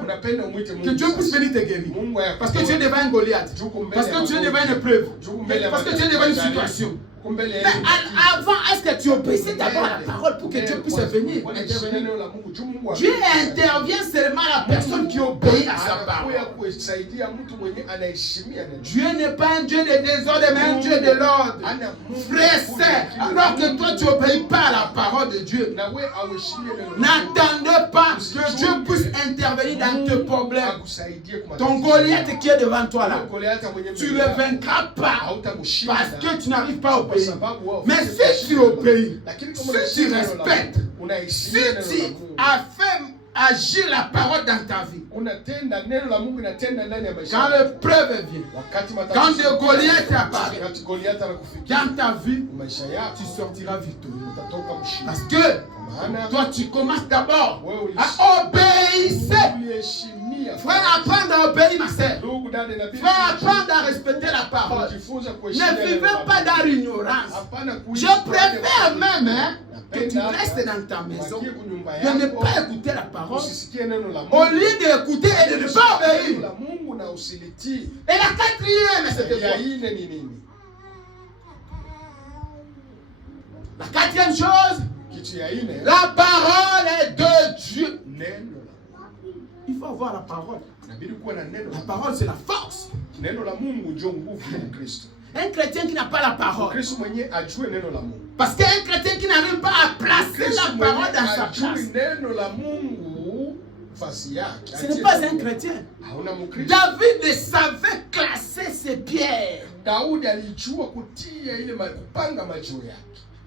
que Dieu puisse venir te guérir. Parce que tu es devant un Goliath. Parce que tu es devant une épreuve. Parce que tu es devant une situation. Mais avant, est-ce que tu obéissais d'abord à la parole pour que Dieu puisse venir intervenir? Dieu intervient seulement à la personne qui obéit à sa parole. Dieu n'est pas un Dieu de désordre, mais un Dieu de l'ordre. Frère, alors que toi tu n'obéis pas à la parole de Dieu, n'attendez pas que Dieu puisse intervenir dans tes problèmes. Ton Goliath qui est devant toi là, tu ne le vaincras pas parce que tu n'arrives pas à obéir. Mais si tu obéis, si tu respectes, si tu as fait agir la parole dans ta vie, quand l'épreuve vient, quand le Goliath apparaît dans ta vie, tu sortiras victorieux. Parce que toi tu commences d'abord à obéir. Frère, apprendre à obéir, ma soeur. Frère, apprendre à respecter la parole. Ne vivez pas dans l'ignorance. Je préfère même que tu restes dans ta maison, de ne pas écouter la parole, au lieu d'écouter et de ne pas obéir. Et la quatrième, c'était quoi? La quatrième chose, la parole est de Dieu. Il faut avoir la parole. La parole, c'est la force. Un chrétien qui n'a pas la parole. Parce qu'un chrétien qui n'arrive pas à placer la parole dans sa place, ce n'est pas un chrétien. David savait classer ses pierres.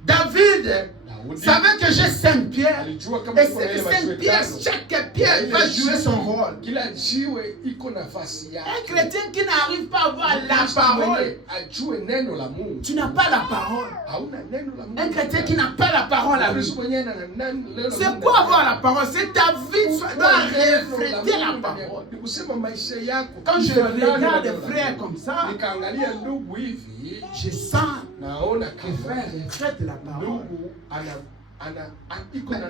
David savait que j'ai 5 pierres. Et ces 5 pierres, chaque pierre va jouer son rôle. Un chrétien qui n'arrive pas à avoir la parole, tu n'as pas la parole. Un chrétien qui n'a pas la parole à lui. C'est quoi avoir la parole? C'est ta vie doit refléter la parole. Quand je regarde des frères comme ça, je sens que frère reflète la parole.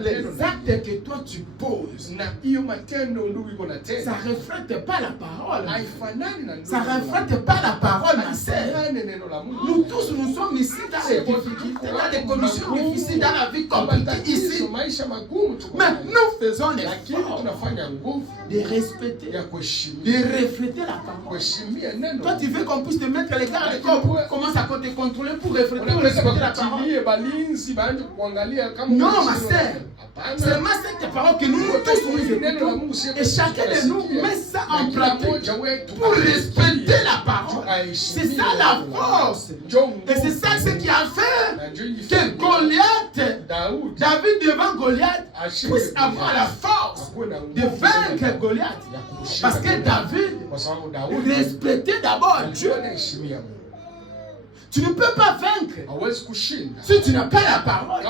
Les actes que toi tu poses, ça ne reflète pas la parole. Ça ne reflète pas la parole, ma sœur. Nous tous, nous sommes ici dans les difficultés, dans des conditions difficiles, dans la vie compliquée ici. Mais nous faisons l'effort de respecter, de refléter la parole. Toi, tu veux qu'on puisse te mettre les gars, commence à te contrôler pour refléter ou respecter la parole. Non, ma sœur. C'est seulement cette parole que nous tous nous écoutons. Et chacun de nous met ça en pratique pour respecter la parole. C'est ça la force. Et c'est ça ce qui a fait que Goliath, David devant Goliath, puisse avoir la force de vaincre Goliath. Parce que David respectait d'abord Dieu. Tu ne peux pas vaincre si tu n'as pas la parole.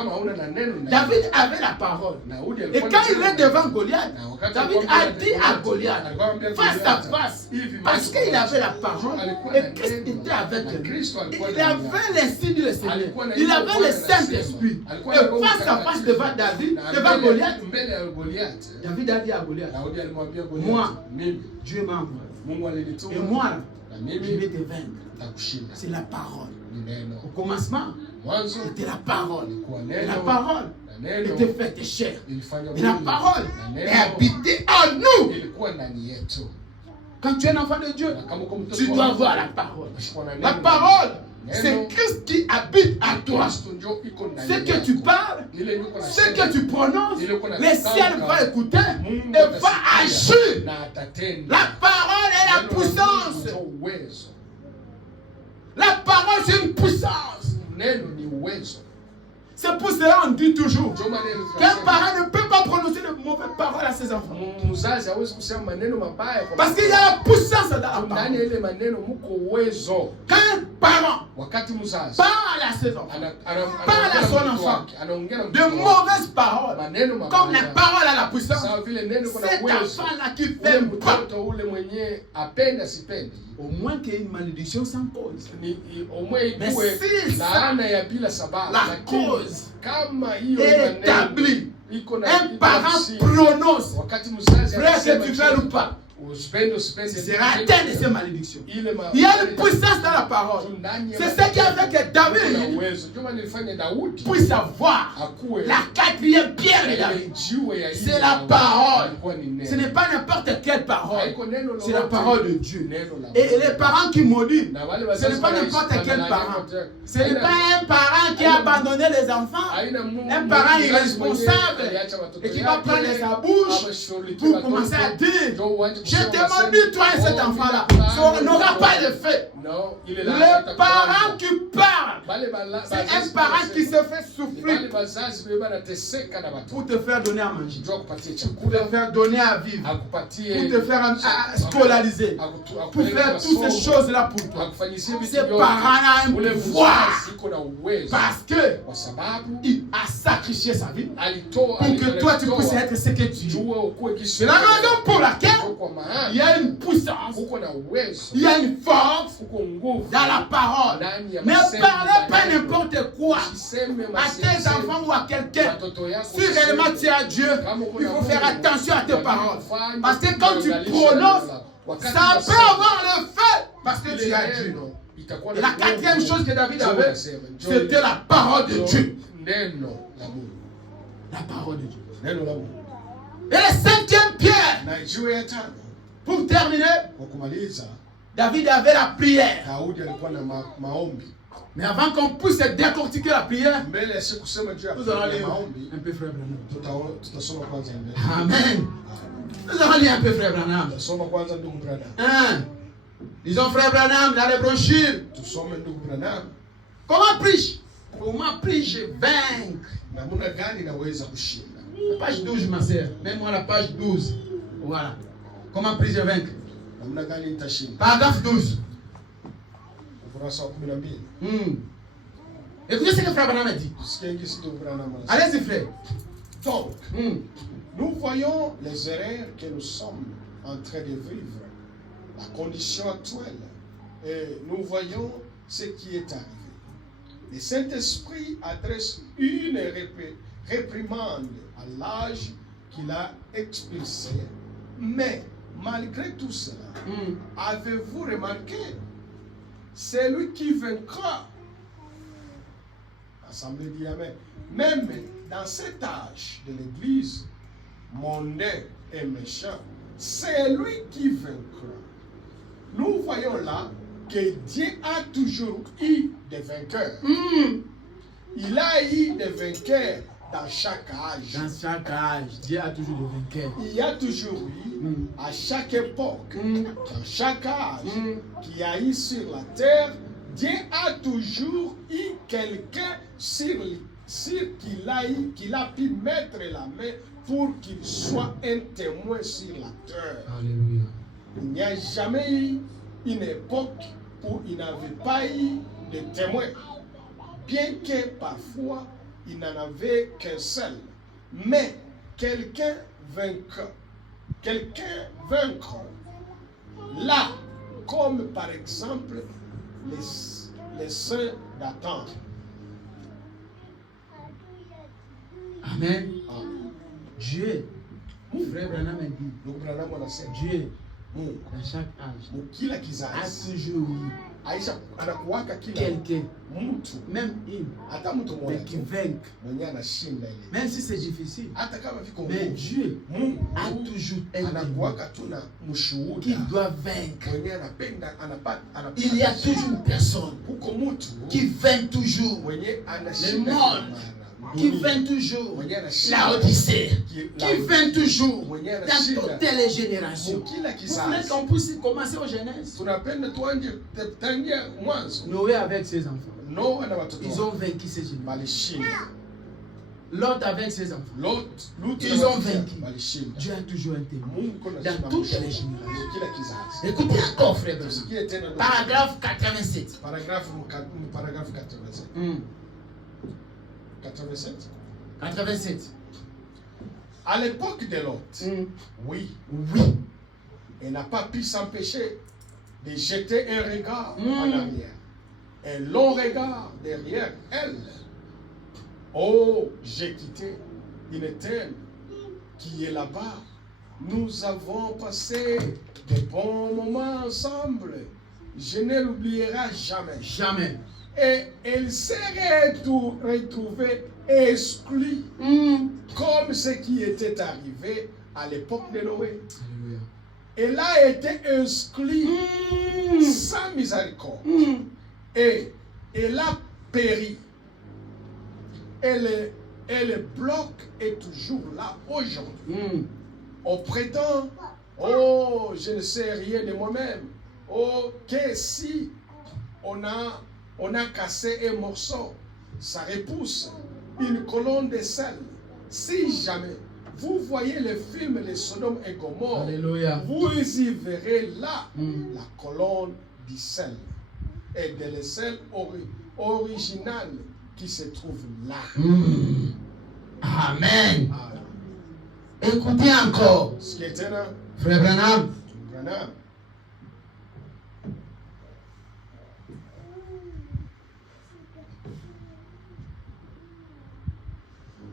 David avait la parole. Et quand il est devant Goliath, David a dit à Goliath, face à face, parce qu'il avait la parole, et Christ était avec lui. Il avait l'Esprit du Seigneur. Il avait le Saint-Esprit. Et face à face devant David, devant Goliath, David a dit à Goliath, moi, Dieu m'a envoyé. Et moi, je vais te vaincre. C'est la parole. Au commencement, c'était la parole. Et la parole était faite chair. Et la parole est habitée en nous. Quand tu es un enfant de Dieu, tu dois avoir la parole. La parole, c'est Christ qui habite en toi. Ce que tu parles, ce que tu prononces, le ciel va écouter et va agir. La parole est la puissance. La parole, c'est une puissance. C'est pour cela qu'on dit toujours qu'un parent ne peut pas prononcer de mauvaises paroles à ses enfants. Parce qu'il y a la puissance dans la parole. Quand un parent parle à ses enfants, parle à son enfant de mauvaises paroles, comme la parole a la puissance, cet enfant-là qui fait pas, au moins qu'il y ait une malédiction sans cause. Mais si la cause est établie, un parent prononce, frère, que tu veux ou pas, ce sera atteint de ces malédictions. Il y a une puissance dans la parole. C'est ce qui a fait que David puisse avoir la quatrième pierre de David. C'est la parole. Ce n'est pas n'importe quelle parole. C'est la parole de Dieu. Et les parents qui maudissent, ce n'est pas n'importe quel parent. Ce n'est pas un parent qui a abandonné les enfants, un parent irresponsable et qui va prendre sa bouche pour commencer à dire: je te maudis, toi et cet enfant-là. Ça n'aura pas d'effet. Le parent qui parle, c'est un parent qui se fait souffrir pour te faire donner à manger, pour te faire donner à vivre, pour te faire scolariser, pour faire toutes ces choses-là pour toi. Ce parent-là a un pouvoir parce qu'il a sacrifié sa vie pour que toi tu puisses être ce que tu es. C'est la raison pour laquelle il y a une puissance, il y a une force dans la parole. Ne parlez pas n'importe quoi à tes enfants ou à quelqu'un. Si réellement tu es à Dieu, il faut faire attention à tes paroles. Parce que quand tu prononces, ça peut avoir le fait parce que tu es à Dieu. Et la quatrième chose que David avait, c'était la parole de Dieu. La parole de Dieu. Et la cinquième pierre, pour terminer, David avait la prière. Mais avant qu'on puisse décortiquer la prière, nous allons lire un peu frère Branham. Amen. Nous allons lire un peu frère Branham. Disons frère Branham dans les brochures. Comment puis-je? Comment puis-je vaincre? Page 12, ma soeur. Mets-moi la page 12. Voilà. Comment puis-je vaincre? Paragraphe 12. Écoutez ce que frère Branham a dit. Allez-y, frère. Donc, nous voyons les erreurs que nous sommes en train de vivre, la condition actuelle, et nous voyons ce qui est arrivé. Le Saint-Esprit adresse une réprimande à l'âge qu'il a expulsé. Mais malgré tout cela, avez-vous remarqué, c'est lui qui vaincra. L'Assemblée dit Amen. Même dans cet âge de l'Église, mondain et méchant, c'est lui qui vaincra. Nous voyons là que Dieu a toujours eu des vainqueurs. Il a eu des vainqueurs dans chaque âge. Dans chaque âge, Dieu a toujours des vainqueurs. Il y a toujours eu, à chaque époque, dans chaque âge, qu'il y a eu sur la terre, Dieu a toujours eu quelqu'un qu'il a pu mettre la main pour qu'il soit un témoin sur la terre. Alléluia. Il n'y a jamais eu une époque où il n'avait pas eu de témoin. Bien que parfois, il n'en avait qu'un seul. Mais quelqu'un vaincre. Là, comme par exemple les saints d'Adam. Amen. Amen. Dieu, frère Branham a dit, Dieu, dans chaque âge, a toujours eu quelqu'un, même mais qui vainque. Même si c'est difficile, mais Dieu a toujours un témoin qui doit vaincre. Il y a toujours une personne qui vainc toujours le monde, qui vainc toujours la Odyssée, qui vainc toujours dans toutes les générations. Vous voulez qu'on puisse commencer aux Genèse? Noé avec ses enfants, ils ont vaincu ces générations. Lot avec ses enfants, ils ont vaincu. Dieu a toujours un témoin dans toutes les générations. Écoutez encore, frère. Paragraphe 87. Paragraphe 87. 87. À l'époque de Lot, oui, elle n'a pas pu s'empêcher de jeter un regard en arrière. Un long regard derrière elle. Oh, j'ai quitté une terre qui est là-bas. Nous avons passé de bons moments ensemble. Je ne l'oublierai jamais. Jamais. Et elle s'est retrouvée exclue, comme ce qui était arrivé à l'époque de Noé. Alléluia. Elle a été exclue sans miséricorde. Et elle a péri. Et le bloc est toujours là aujourd'hui. On prétend, oh, je ne sais rien de moi-même. Oh, que si on a cassé un morceau, ça repousse une colonne de sel. Si jamais vous voyez le film de Sodome et Gomorrhe, Alléluia, vous y verrez là la colonne du sel et de le sel original qui se trouve là. Amen. Écoutez encore. Ce qui était là, Frère Branham.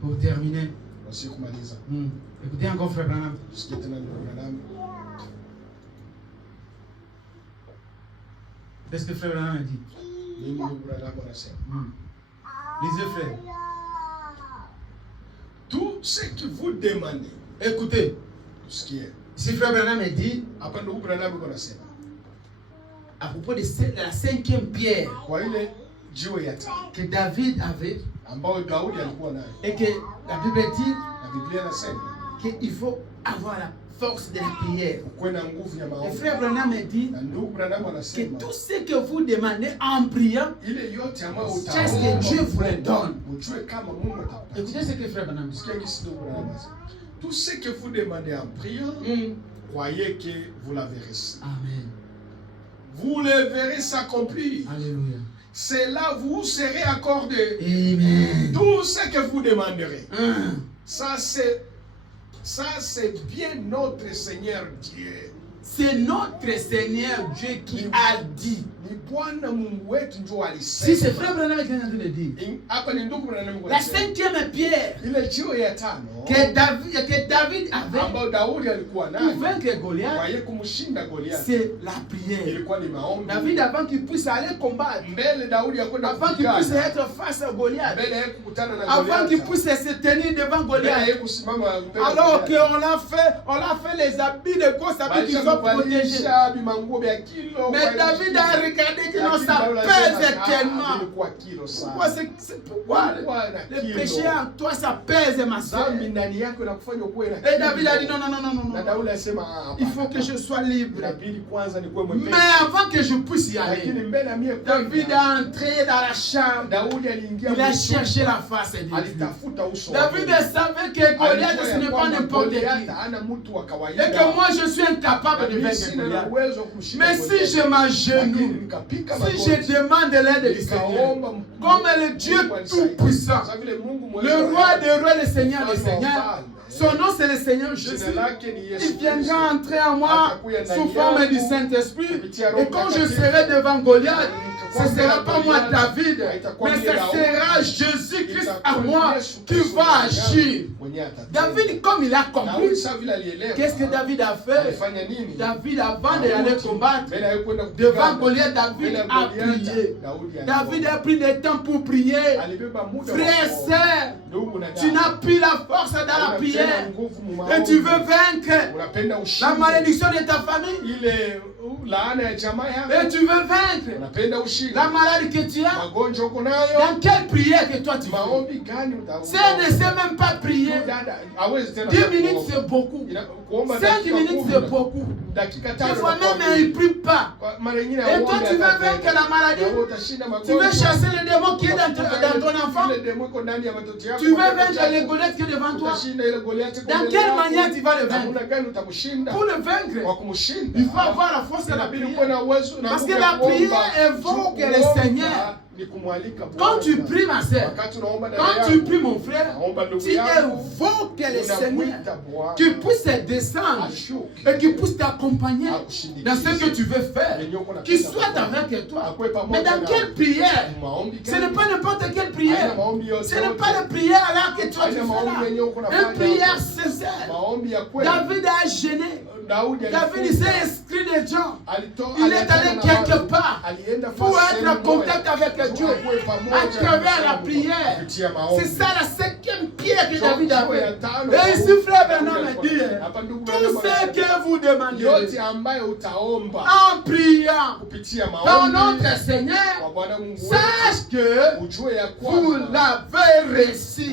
Pour terminer. Écoutez encore, Frère Branham. Ce qui était là, Branham. Qu'est-ce que Frère Branham a dit? Lisez, frère. Tout ce que vous demandez, écoutez, tout ce qui est. Si Frère Branham a dit, à propos de la 5e pierre que David avait, et que la Bible dit qu'il faut avoir la force de la prière. Et Frère Branham a dit que tout ce que vous demandez en priant, c'est ce que Dieu vous le donne. Écoutez ce que Frère Branham dit. Tout ce que vous demandez en priant, croyez que vous l'avez reçu. Amen. Vous le verrez s'accomplir. Alléluia. C'est là où vous serez accordé. Amen. Tout ce que vous demanderez. Ça c'est bien notre Seigneur Dieu. C'est notre Seigneur Dieu qui a dit. Si c'est frère Branham qui est en train de dire. La 5e pierre que David avait pour vaincre Goliath, c'est la prière. David, avant qu'il puisse aller combattre, avant qu'il puisse être face à Goliath, avant qu'il puisse se tenir devant Goliath, alors qu'on a fait les habits de grosse habits qui sont protégés. Mais David a regardé que non, ça pèse tellement. Pourquoi le péché en toi, ça pèse, ma soeur. Et David a dit non. Il faut que je sois libre. Mais avant que je puisse y aller, David est entré dans la chambre. Il a cherché la face de Dieu. David savait que Goliath, ce n'est pas n'importe qui. Et que moi, je suis incapable de vaincre Goliath. Mais si je m'agenouille, si je demande l'aide du Seigneur, comme le Dieu Tout-Puissant, le roi des rois, le Seigneur des seigneurs, son nom c'est le Seigneur Jésus, il viendra entrer en moi sous forme du Saint-Esprit. Et quand je serai devant Goliath, ce ne sera pas moi David, mais ce sera Jésus-Christ à moi qui va agir. David, comme il a compris, qu'est-ce que David a fait? David, avant d'aller combattre devant Goliath, David a prié. David a pris le temps pour prier. Frère et sœur, tu n'as plus la force dans la prière et tu veux vaincre la malédiction de ta famille. Et tu veux vaincre la maladie que tu as. Dans quelle prière que toi tu fais? Si elle ne sait même pas prier, 10 minutes c'est beaucoup. 5 minutes c'est beaucoup. Des fois même il ne prie pas. Et toi tu veux vaincre la maladie. Tu veux chasser le démon qui est dans ton enfant. Tu veux vaincre les Goliath qui est devant toi. Dans quelle manière tu vas le vaincre? Pour le vaincre, il faut avoir la force de la prière. Parce que la prière évoque le Seigneur. Quand tu pries, ma soeur, quand tu pries, mon frère, tu évoques le Seigneur qui puisse descendre et qui puisse t'accompagner dans ce que tu veux faire, qui soit avec toi. Mais dans quelle prière? Ce n'est pas n'importe quelle prière. Ce n'est pas la prière là que toi tu fais là. Une prière sincère. David a gêné. David s'est inscrit des gens. Il est allé quelque part pour être en contact avec Dieu à travers la prière. C'est ça la 5e pierre que David a fait. Et ici, frère Bernard me dit, tout ce que vous demandez en priant par notre Seigneur, sache que vous l'avez reçu.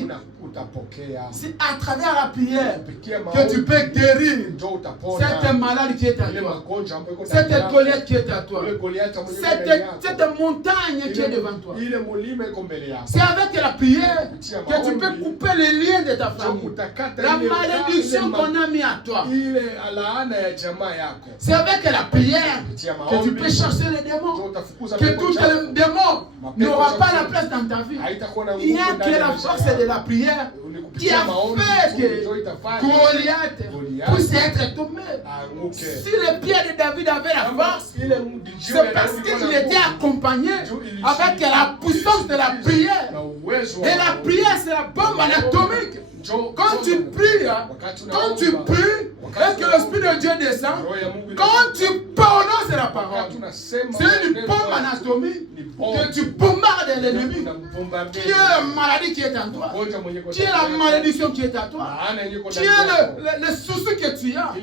C'est à travers la prière que tu peux guérir cette maladie qui est à toi, cette Goliath qui est à toi, cette montagne qui est devant toi. C'est avec la prière que tu peux couper les liens de ta famille, la malédiction qu'on a mis à toi. C'est avec la prière que tu peux chasser les démons, que tout démon n'aura pas la place dans ta vie. Il n'y a que la force de la prière qui a fait que Goliath puisse être tombé. Si le pied de David avait la force, c'est parce qu'il était accompagné avec la puissance de la prière. Et la prière, c'est la bombe anatomique. Quand tu pries, et que l'Esprit de Dieu descend, quand tu prononces la parole, c'est une bombe anatomique que tu bombardes l'ennemi, qui est la maladie qui est en toi, qui est la malédiction qui est à toi, qui est le souci que tu as.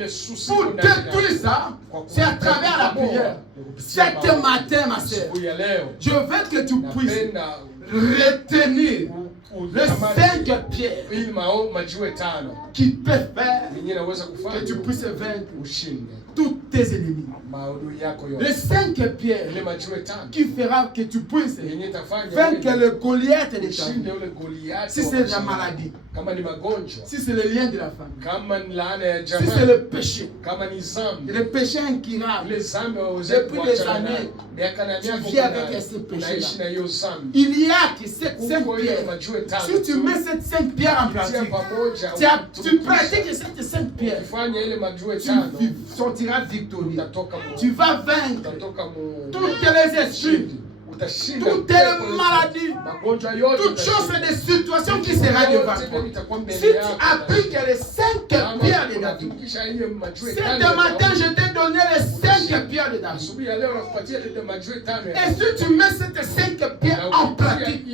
Pour détruire ça, c'est à travers la prière. Cet matin, ma soeur, je veux que tu puisses retenir les 5 pierres qui peuvent faire que tu puisses vaincre tous tes ennemis. Les 5 pierres qui fera que tu puisses vaincre le Goliath de ta vie. Si c'est la maladie, si c'est le lien de la famille, si c'est le péché, le péché incurable, depuis des années, tu vis avec ce péché-là. Il y appliques cette sainte pierre, si tu mets cette sainte pierre en pratique, tu pratiques cette sainte pierre, tu sortiras victorieux. Tu vas vaincre toutes les esprits, toutes les maladies, toutes choses et des situations qui seront devant toi. Si tu appliques les 5 pierres de David, ce matin je t'ai donné les 5 pierres de David. Et si tu mets ces 5 pierres en pratique,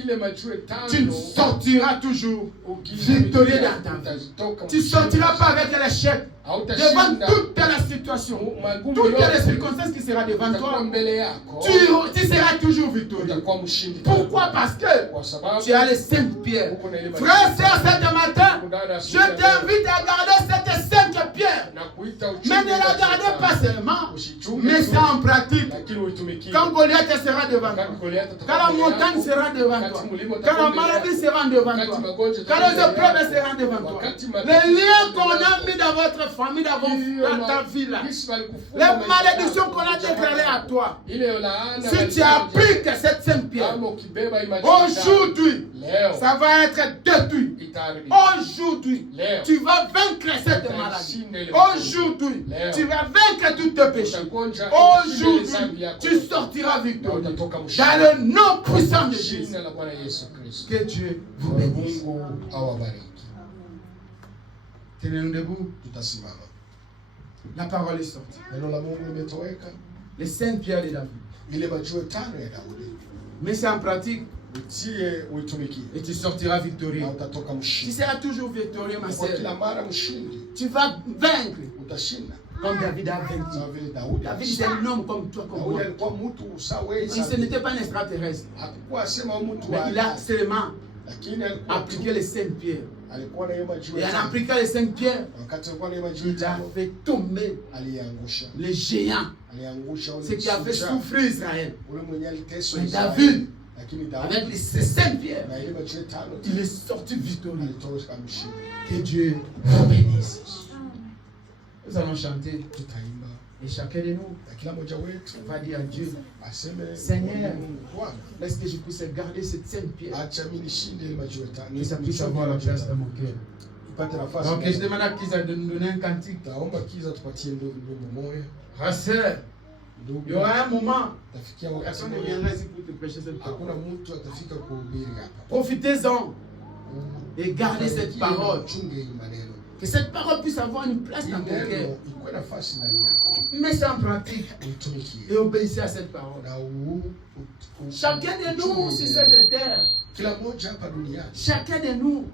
tu sortiras toujours victorieux dans ta vie. Tu ne sortiras pas avec l'échec. Devant toute la situation, toutes les circonstances qui seront devant toi, tu seras toujours victorieux. Pourquoi? Parce que tu as les 5 pierres. Frère, sœur, cet matin, je t'invite à garder cette 5 pierres. Mais ne la gardez pas seulement, mais c'est en pratique. Quand Goliath sera devant toi, quand la montagne sera devant toi, quand la maladie sera devant toi, quand les épreuves seront devant toi, les liens qu'on a mis dans votre famille, dans ta vie là, les malédictions qu'on a déclarées à toi, si tu appliques cette sainte pierre, aujourd'hui, ça va être détruit. Aujourd'hui, tu vas vaincre cette maladie. Aujourd'hui, tu vas vaincre tous tes péchés. Aujourd'hui, tu sortiras victorieux. Dans le nom puissant de Jésus. Que Dieu vous bénisse. Tenez-nous debout. La parole est sortie. Les 5 pierres de David. Mais c'est en pratique. Et tu sortiras victorieux. Tu seras toujours victorieux, ma sœur. Tu vas vaincre. Comme David a vaincu. David c'est un homme comme toi, comme moi. Il n'était pas un extraterrestre. Mais il a seulement appliqué les 5 pierres. Et en appliquant les 5 pierres, il a fait tomber les géants. Ce qui a fait souffrir Israël. Mais David, avec ces 5 pierres, il est sorti victorieux. Que Dieu vous bénisse. Nous allons chanter. Et chacun de nous va dire à Dieu, Seigneur, laisse que je puisse garder cette 5 pierre. Que ça puisse avoir la place dans mon cœur. Donc je demande à Kiza de nous donner un cantique. Sœur, il y aura un moment, personne ne viendra ici pour te prêcher cette parole. Profitez-en et gardez cette parole. Que cette parole puisse avoir une place dans ton cœur. Mais c'est en pratique. Et obéissez à cette parole. Chacun de nous sur cette terre, chacun de nous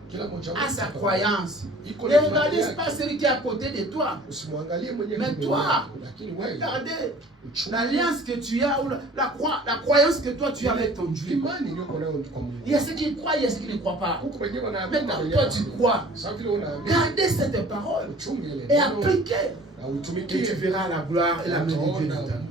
a sa croyance. Ne regarde pas celui qui est à côté de toi. Mais toi, regardez l'alliance que tu as, ou la croyance que toi tu as avec ton Dieu. Il y a ceux qui croient, il y a ceux qui ne croient pas. Mais quand toi tu crois, gardez cette parole et appliquez. Et tu verras la gloire et la main de Dieu dans ta vie.